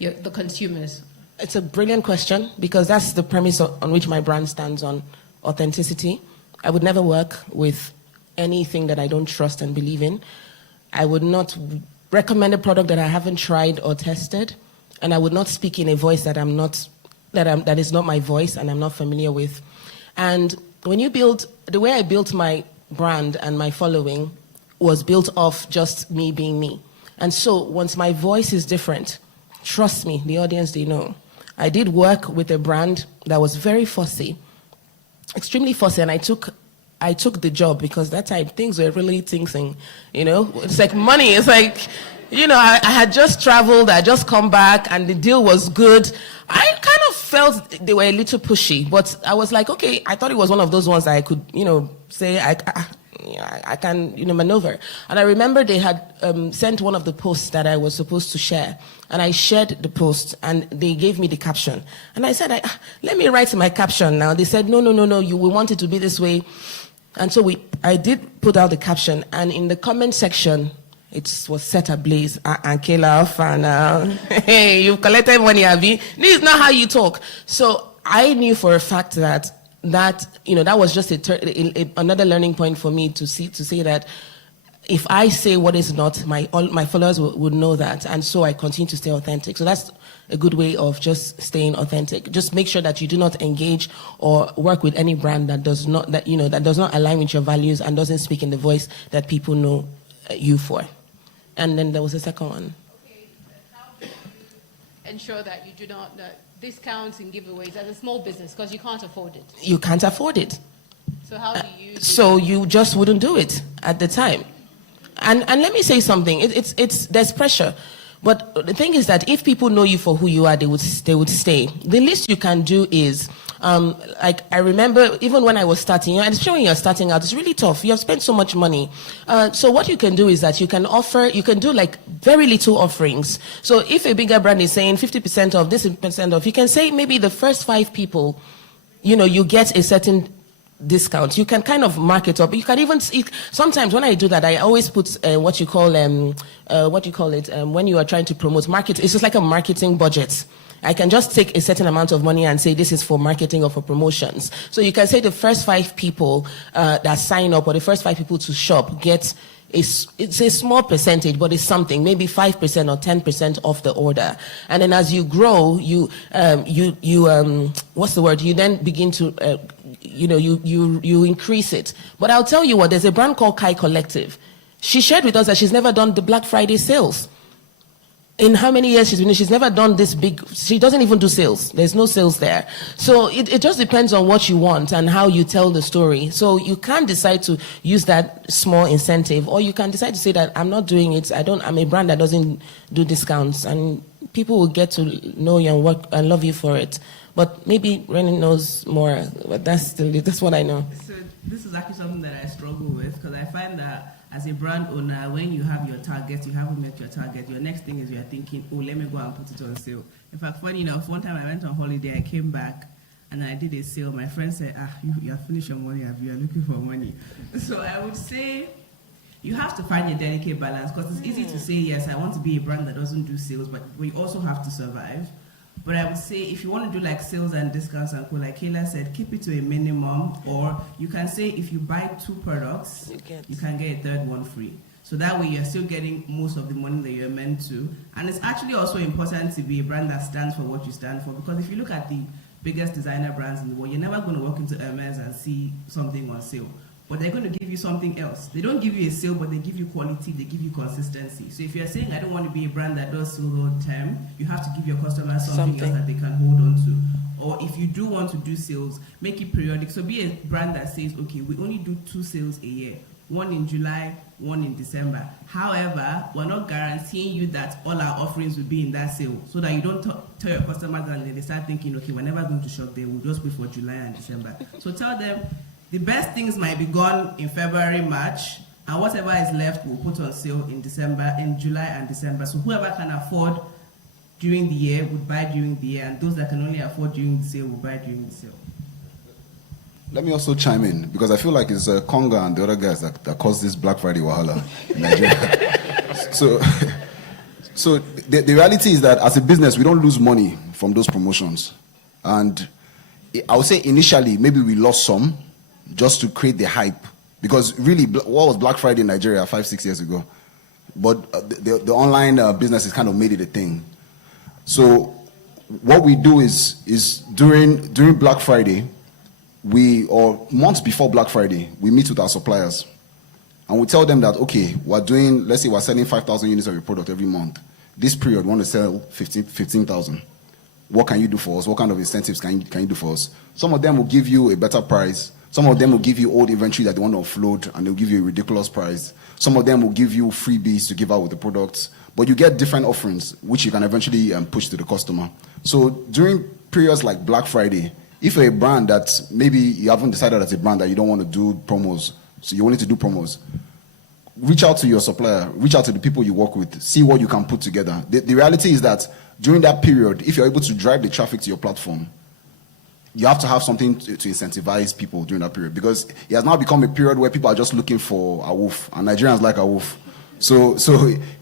the consumers? It's a brilliant question, because that's the premise on which my brand stands on: authenticity. I would never work with anything that I don't trust and believe in. I would not recommend a product that I haven't tried or tested, and I would not speak in a voice that is not my voice and I'm not familiar with. And when you build, the way I built my brand and my following was built off just me being me. And so once my voice is different, trust me, the audience, they know. I did work with a brand that was very fussy, extremely fussy, and I took the job because that time things were really thinking, it's like money. It's like, I had just traveled, I just come back, and the deal was good. I kind of felt they were a little pushy, but I was like, okay, I thought it was one of those ones that I could, say I can, maneuver. And I remember they had sent one of the posts that I was supposed to share, and I shared the post, and they gave me the caption. And I said, let me write my caption now. They said, no, we want it to be this way. And so I did put out the caption, and in the comment section, it was set ablaze. And Kaylah, hey, you've collected money, Abby. This is not how you talk. So I knew for a fact that was just another learning point for me to say that if I say what is not, all my followers would know that, and so I continue to stay authentic. So that's a good way of just staying authentic. Just make sure that you do not engage or work with any brand that does not align with your values and doesn't speak in the voice that people know you for. And then there was a second one. Okay, how do you ensure that you do not discounts and giveaways as a small business, because you can't afford it? You can't afford it. So how do you? So you just wouldn't do it at the time. And let me say something. There's pressure, but the thing is that if people know you for who you are, they would stay. The least you can do is, like I remember even when I was starting, and especially when you're starting out, it's really tough. You have spent so much money. So what you can do is that you can do like very little offerings. So if a bigger brand is saying 50% off, this percent off, you can say maybe the first 5 people, you get a certain discount. You can kind of mark it up. You can even sometimes when I do that, I always put when you are trying to promote market. It's just like a marketing budget. I can just take a certain amount of money and say this is for marketing or for promotions. So you can say the first 5 people that sign up or the first 5 people to shop get it's a small percentage, but it's something, maybe 5% or 10% of the order. And then as you grow, you what's the word? You then begin to, you increase it. But I'll tell you what, there's a brand called Kai Collective. She shared with us that she's never done the Black Friday sales. In how many years she's never done this big, she doesn't even do sales. There's no sales there. So it just depends on what you want and how you tell the story. So you can decide to use that small incentive, or you can decide to say that I'm not doing it. I'm a brand that doesn't do discounts, and people will get to know you and work and love you for it. But maybe Reni knows more, but that's what I know. So this is actually something that I struggle with, because I find that as a brand owner, when you have your target, you haven't met your target, your next thing is you're thinking, oh, let me go and put it on sale. In fact, funny enough, one time I went on holiday, I came back and I did a sale. My friend said, you have finished your money, you are looking for money. So I would say you have to find a delicate balance, because it's easy to say, yes, I want to be a brand that doesn't do sales, but we also have to survive. But I would say if you want to do like sales and discounts and like Kaylah said, keep it to a minimum, or you can say if you buy 2 products, you can get a 3rd one free. So that way you're still getting most of the money that you're meant to. And it's actually also important to be a brand that stands for what you stand for, because if you look at the biggest designer brands in the world, you're never going to walk into Hermes and see something on sale. But they're going to give you something else. They don't give you a sale, but they give you quality, they give you consistency. So if you're saying, I don't want to be a brand that does sales all the time, you have to give your customers something else that they can hold on to. Or if you do want to do sales, make it periodic. So be a brand that says, okay, we only do 2 sales a year. 1 in July, 1 in December. However, we're not guaranteeing you that all our offerings will be in that sale, so that you don't tell your customers and they start thinking, okay, we're never going to shop there, we'll just wait for July and December. So tell them, the best things might be gone in February, March, and whatever is left we'll put on sale in July and December. So whoever can afford during the year would buy during the year, and those that can only afford during the sale will buy during the sale. Let me also chime in, because I feel like it's Conga and the other guys that caused this Black Friday wahala in Nigeria. So the reality is that as a business, we don't lose money from those promotions. And I would say initially, maybe we lost some, just to create the hype, because really, what was Black Friday in Nigeria 5-6 years ago? But the online business has kind of made it a thing. So what we do is during Black Friday, or months before Black Friday, we meet with our suppliers and we tell them that, okay, let's say we're selling 5,000 units of your product every month. This period, we want to sell 15,000. What can you do for us? What kind of incentives can you do for us? Some of them will give you a better price. Some of them will give you old inventory that they want to offload, and they'll give you a ridiculous price. Some of them will give you freebies to give out with the products. But you get different offerings, which you can eventually push to the customer. So during periods like Black Friday, if you're a brand that maybe you haven't decided as a brand that you don't want to do promos, so you wanted to do promos, reach out to your supplier, reach out to the people you work with, see what you can put together. The reality is that during that period, if you're able to drive the traffic to your platform, you have to have something to incentivize people during that period, because it has now become a period where people are just looking for a wolf, and Nigerians like a wolf. So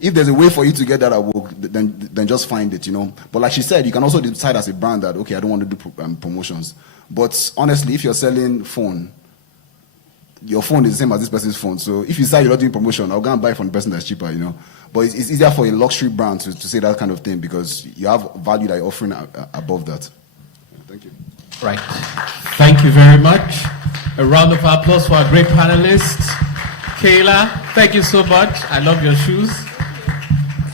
if there's a way for you to get that wolf, then just find it, But like she said, you can also decide as a brand that, okay, I don't want to do promotions. But honestly, if you're selling phone, your phone is the same as this person's phone. So if you say you're not doing promotion, I'll go and buy it from the person that's cheaper, But it's easier for a luxury brand to say that kind of thing, because you have value that you're offering above that. Thank you. Right. Thank you very much. A round of applause for our great panelists. Kaylah, thank you so much. I love your shoes.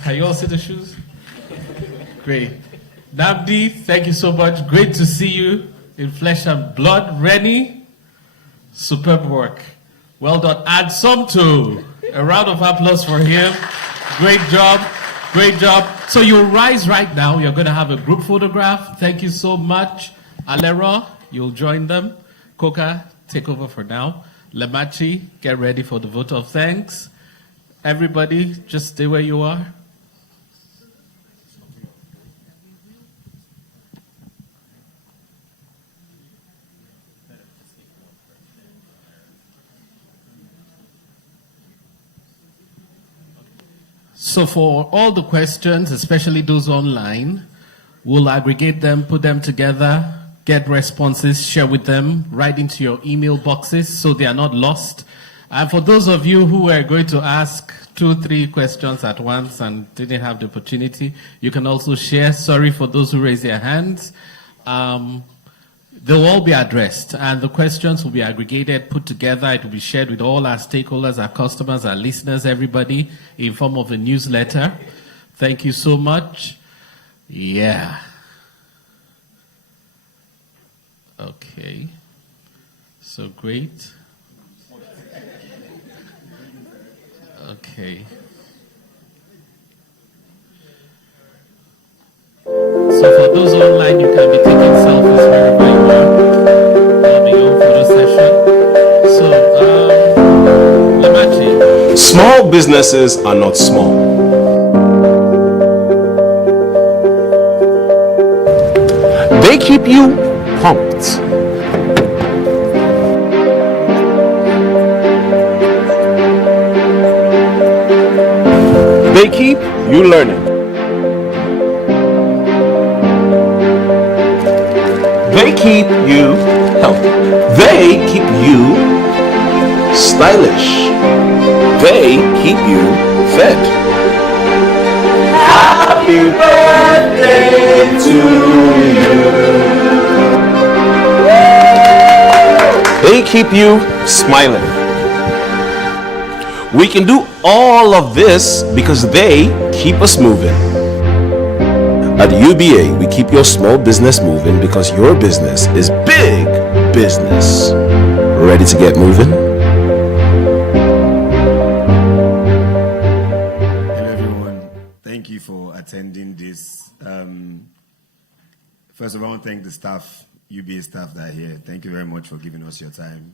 Can you all see the shoes? Great. Nnamdi, thank you so much. Great to see you in flesh and blood. Reni, superb work. Well done. And Somto, a round of applause for him. Great job. Great job. So you'll rise right now. You're going to have a group photograph. Thank you so much. Alero, you'll join them. Coca, take over for now. Lemachi, get ready for the vote of thanks. Everybody, just stay where you are. So for all the questions, especially those online, We'll aggregate them, put them together, get responses, share with them, right into your email boxes so they are not lost. And for those of you who are going to ask 2-3 questions at once and didn't have the opportunity, you can also share. Sorry for those who raise their hands. They'll all be addressed, and the questions will be aggregated, put together. It will be shared with all our stakeholders, our customers, our listeners, everybody, in form of a newsletter. Thank you so much. Yeah. Okay. So great. Okay. So for those online, you can be taking selfies wherever you are. That'll be your photo session. So, Lemachi. Small businesses are not small. They keep you pumped. They keep you learning. They keep you healthy. They keep you stylish. They keep you fed. Happy birthday to you. They keep you smiling. We can do all of this because they keep us moving. At UBA, we keep your small business moving because your business is big business. Ready to get moving? Hello everyone, thank you for attending this. First of all, I want to thank the staff, UBA staff that are here. Thank you very much for giving us your time.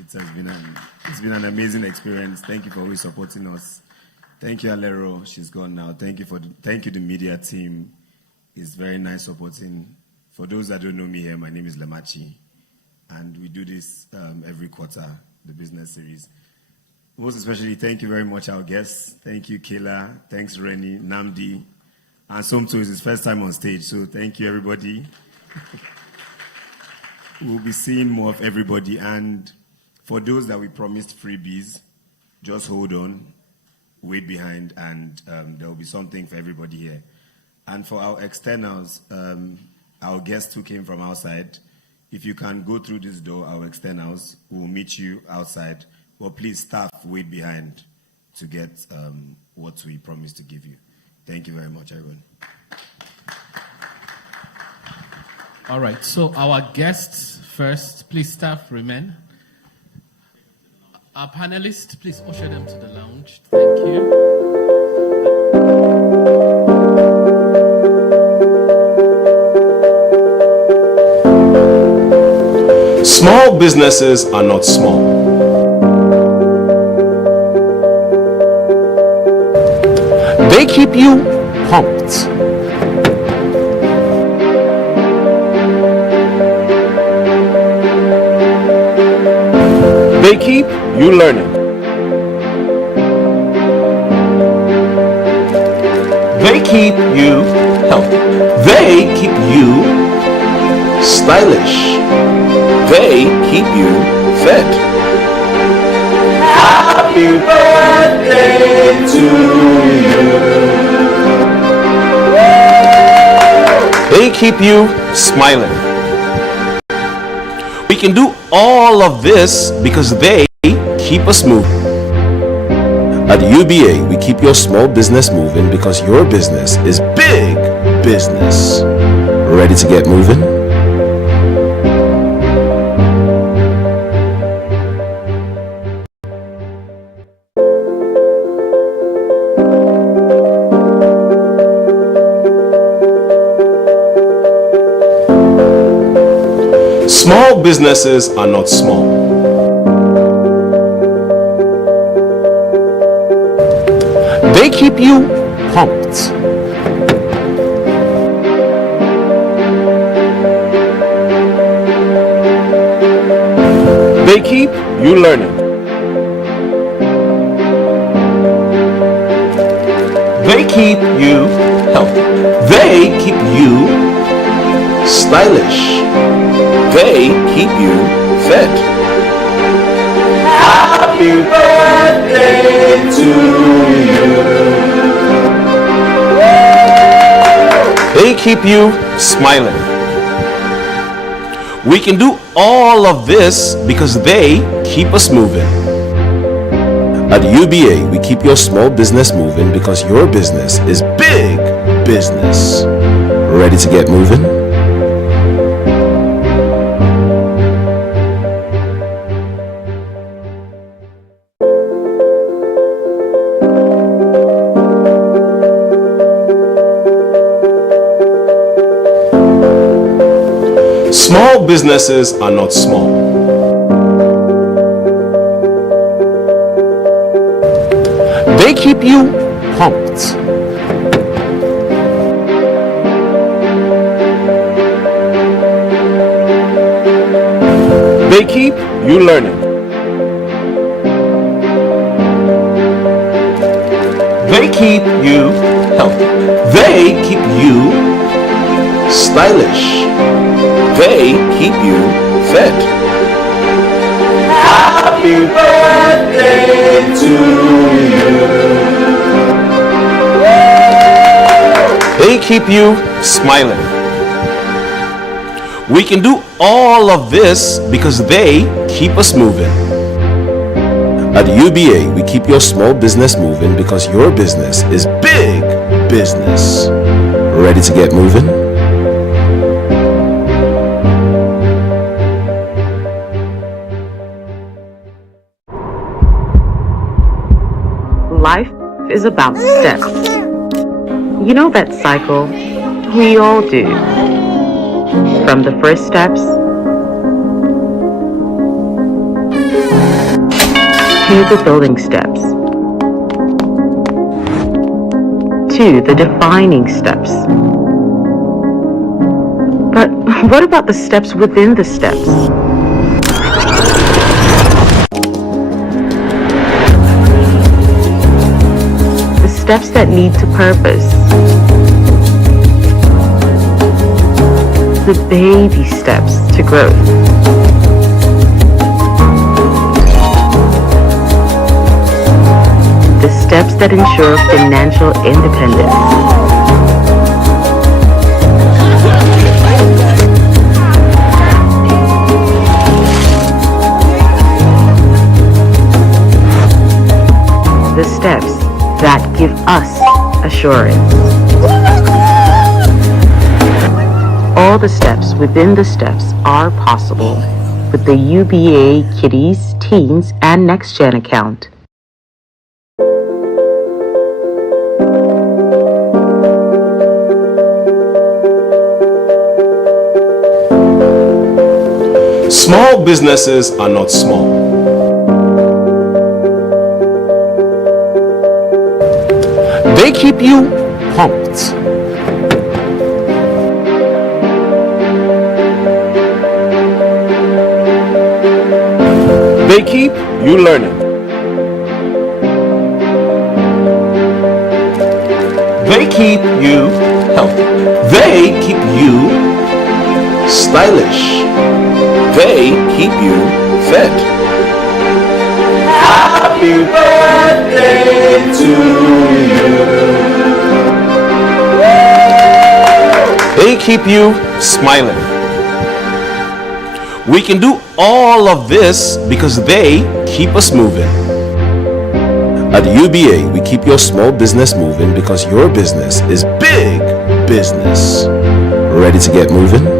It's been an amazing experience. Thank you for always supporting us. Thank you, Alero. She's gone now. Thank you, the media team. It's very nice supporting. For those that don't know me here, my name is Lemachi, and we do this every quarter, the business series. Most especially, thank you very much, our guests. Thank you, Kaylah. Thanks, Reni, Nnamdi, and Somto is his first time on stage, so thank you, everybody. We'll be seeing more of everybody, and for those that we promised freebies, just hold on, wait behind, and there will be something for everybody here. And for our externals, our guests who came from outside, if you can go through this door, our externals will meet you outside. But please, staff, wait behind to get what we promised to give you. Thank you very much, everyone. All right, so our guests first. Please, staff, remain. Our panelists, please usher them to the lounge. Thank you. Small businesses are not small. They keep you pumped. They keep you learning. They keep you healthy. They keep you stylish. They keep you fed. Happy birthday to you. They keep you smiling. We can do all of this because they keep us moving. At UBA, we keep your small business moving because your business is big business. Ready to get moving? Small businesses are not small. They keep you pumped. They keep you learning. They keep you healthy. They keep you stylish. They keep you fed. Happy birthday to you. They keep you smiling. We can do all of this because they keep us moving. At UBA, we keep your small business moving because your business is big business. Ready to get moving? Small businesses are not small. They keep you pumped. They keep you learning. They keep you healthy. They keep you stylish. They keep you fed. Happy birthday to you. They keep you smiling. We can do all of this because they keep us moving. At UBA, we keep your small business moving because your business is big business. Ready to get moving? Life is about steps. You know that cycle? We all do. From the first steps to the building steps to the defining steps. But what about the steps within the steps? Steps that lead to purpose. The baby steps to growth. The steps that ensure financial independence. The steps that give us assurance. All the steps within the steps are possible with the UBA Kiddies, Teens, and Next Gen account. Small businesses are not small. They keep you pumped. They keep you learning. They keep you healthy. They keep you stylish. They keep you fed. Happy birthday to you. They keep you smiling. We can do all of this because they keep us moving. At UBA, we keep your small business moving because your business is big business. Ready to get moving?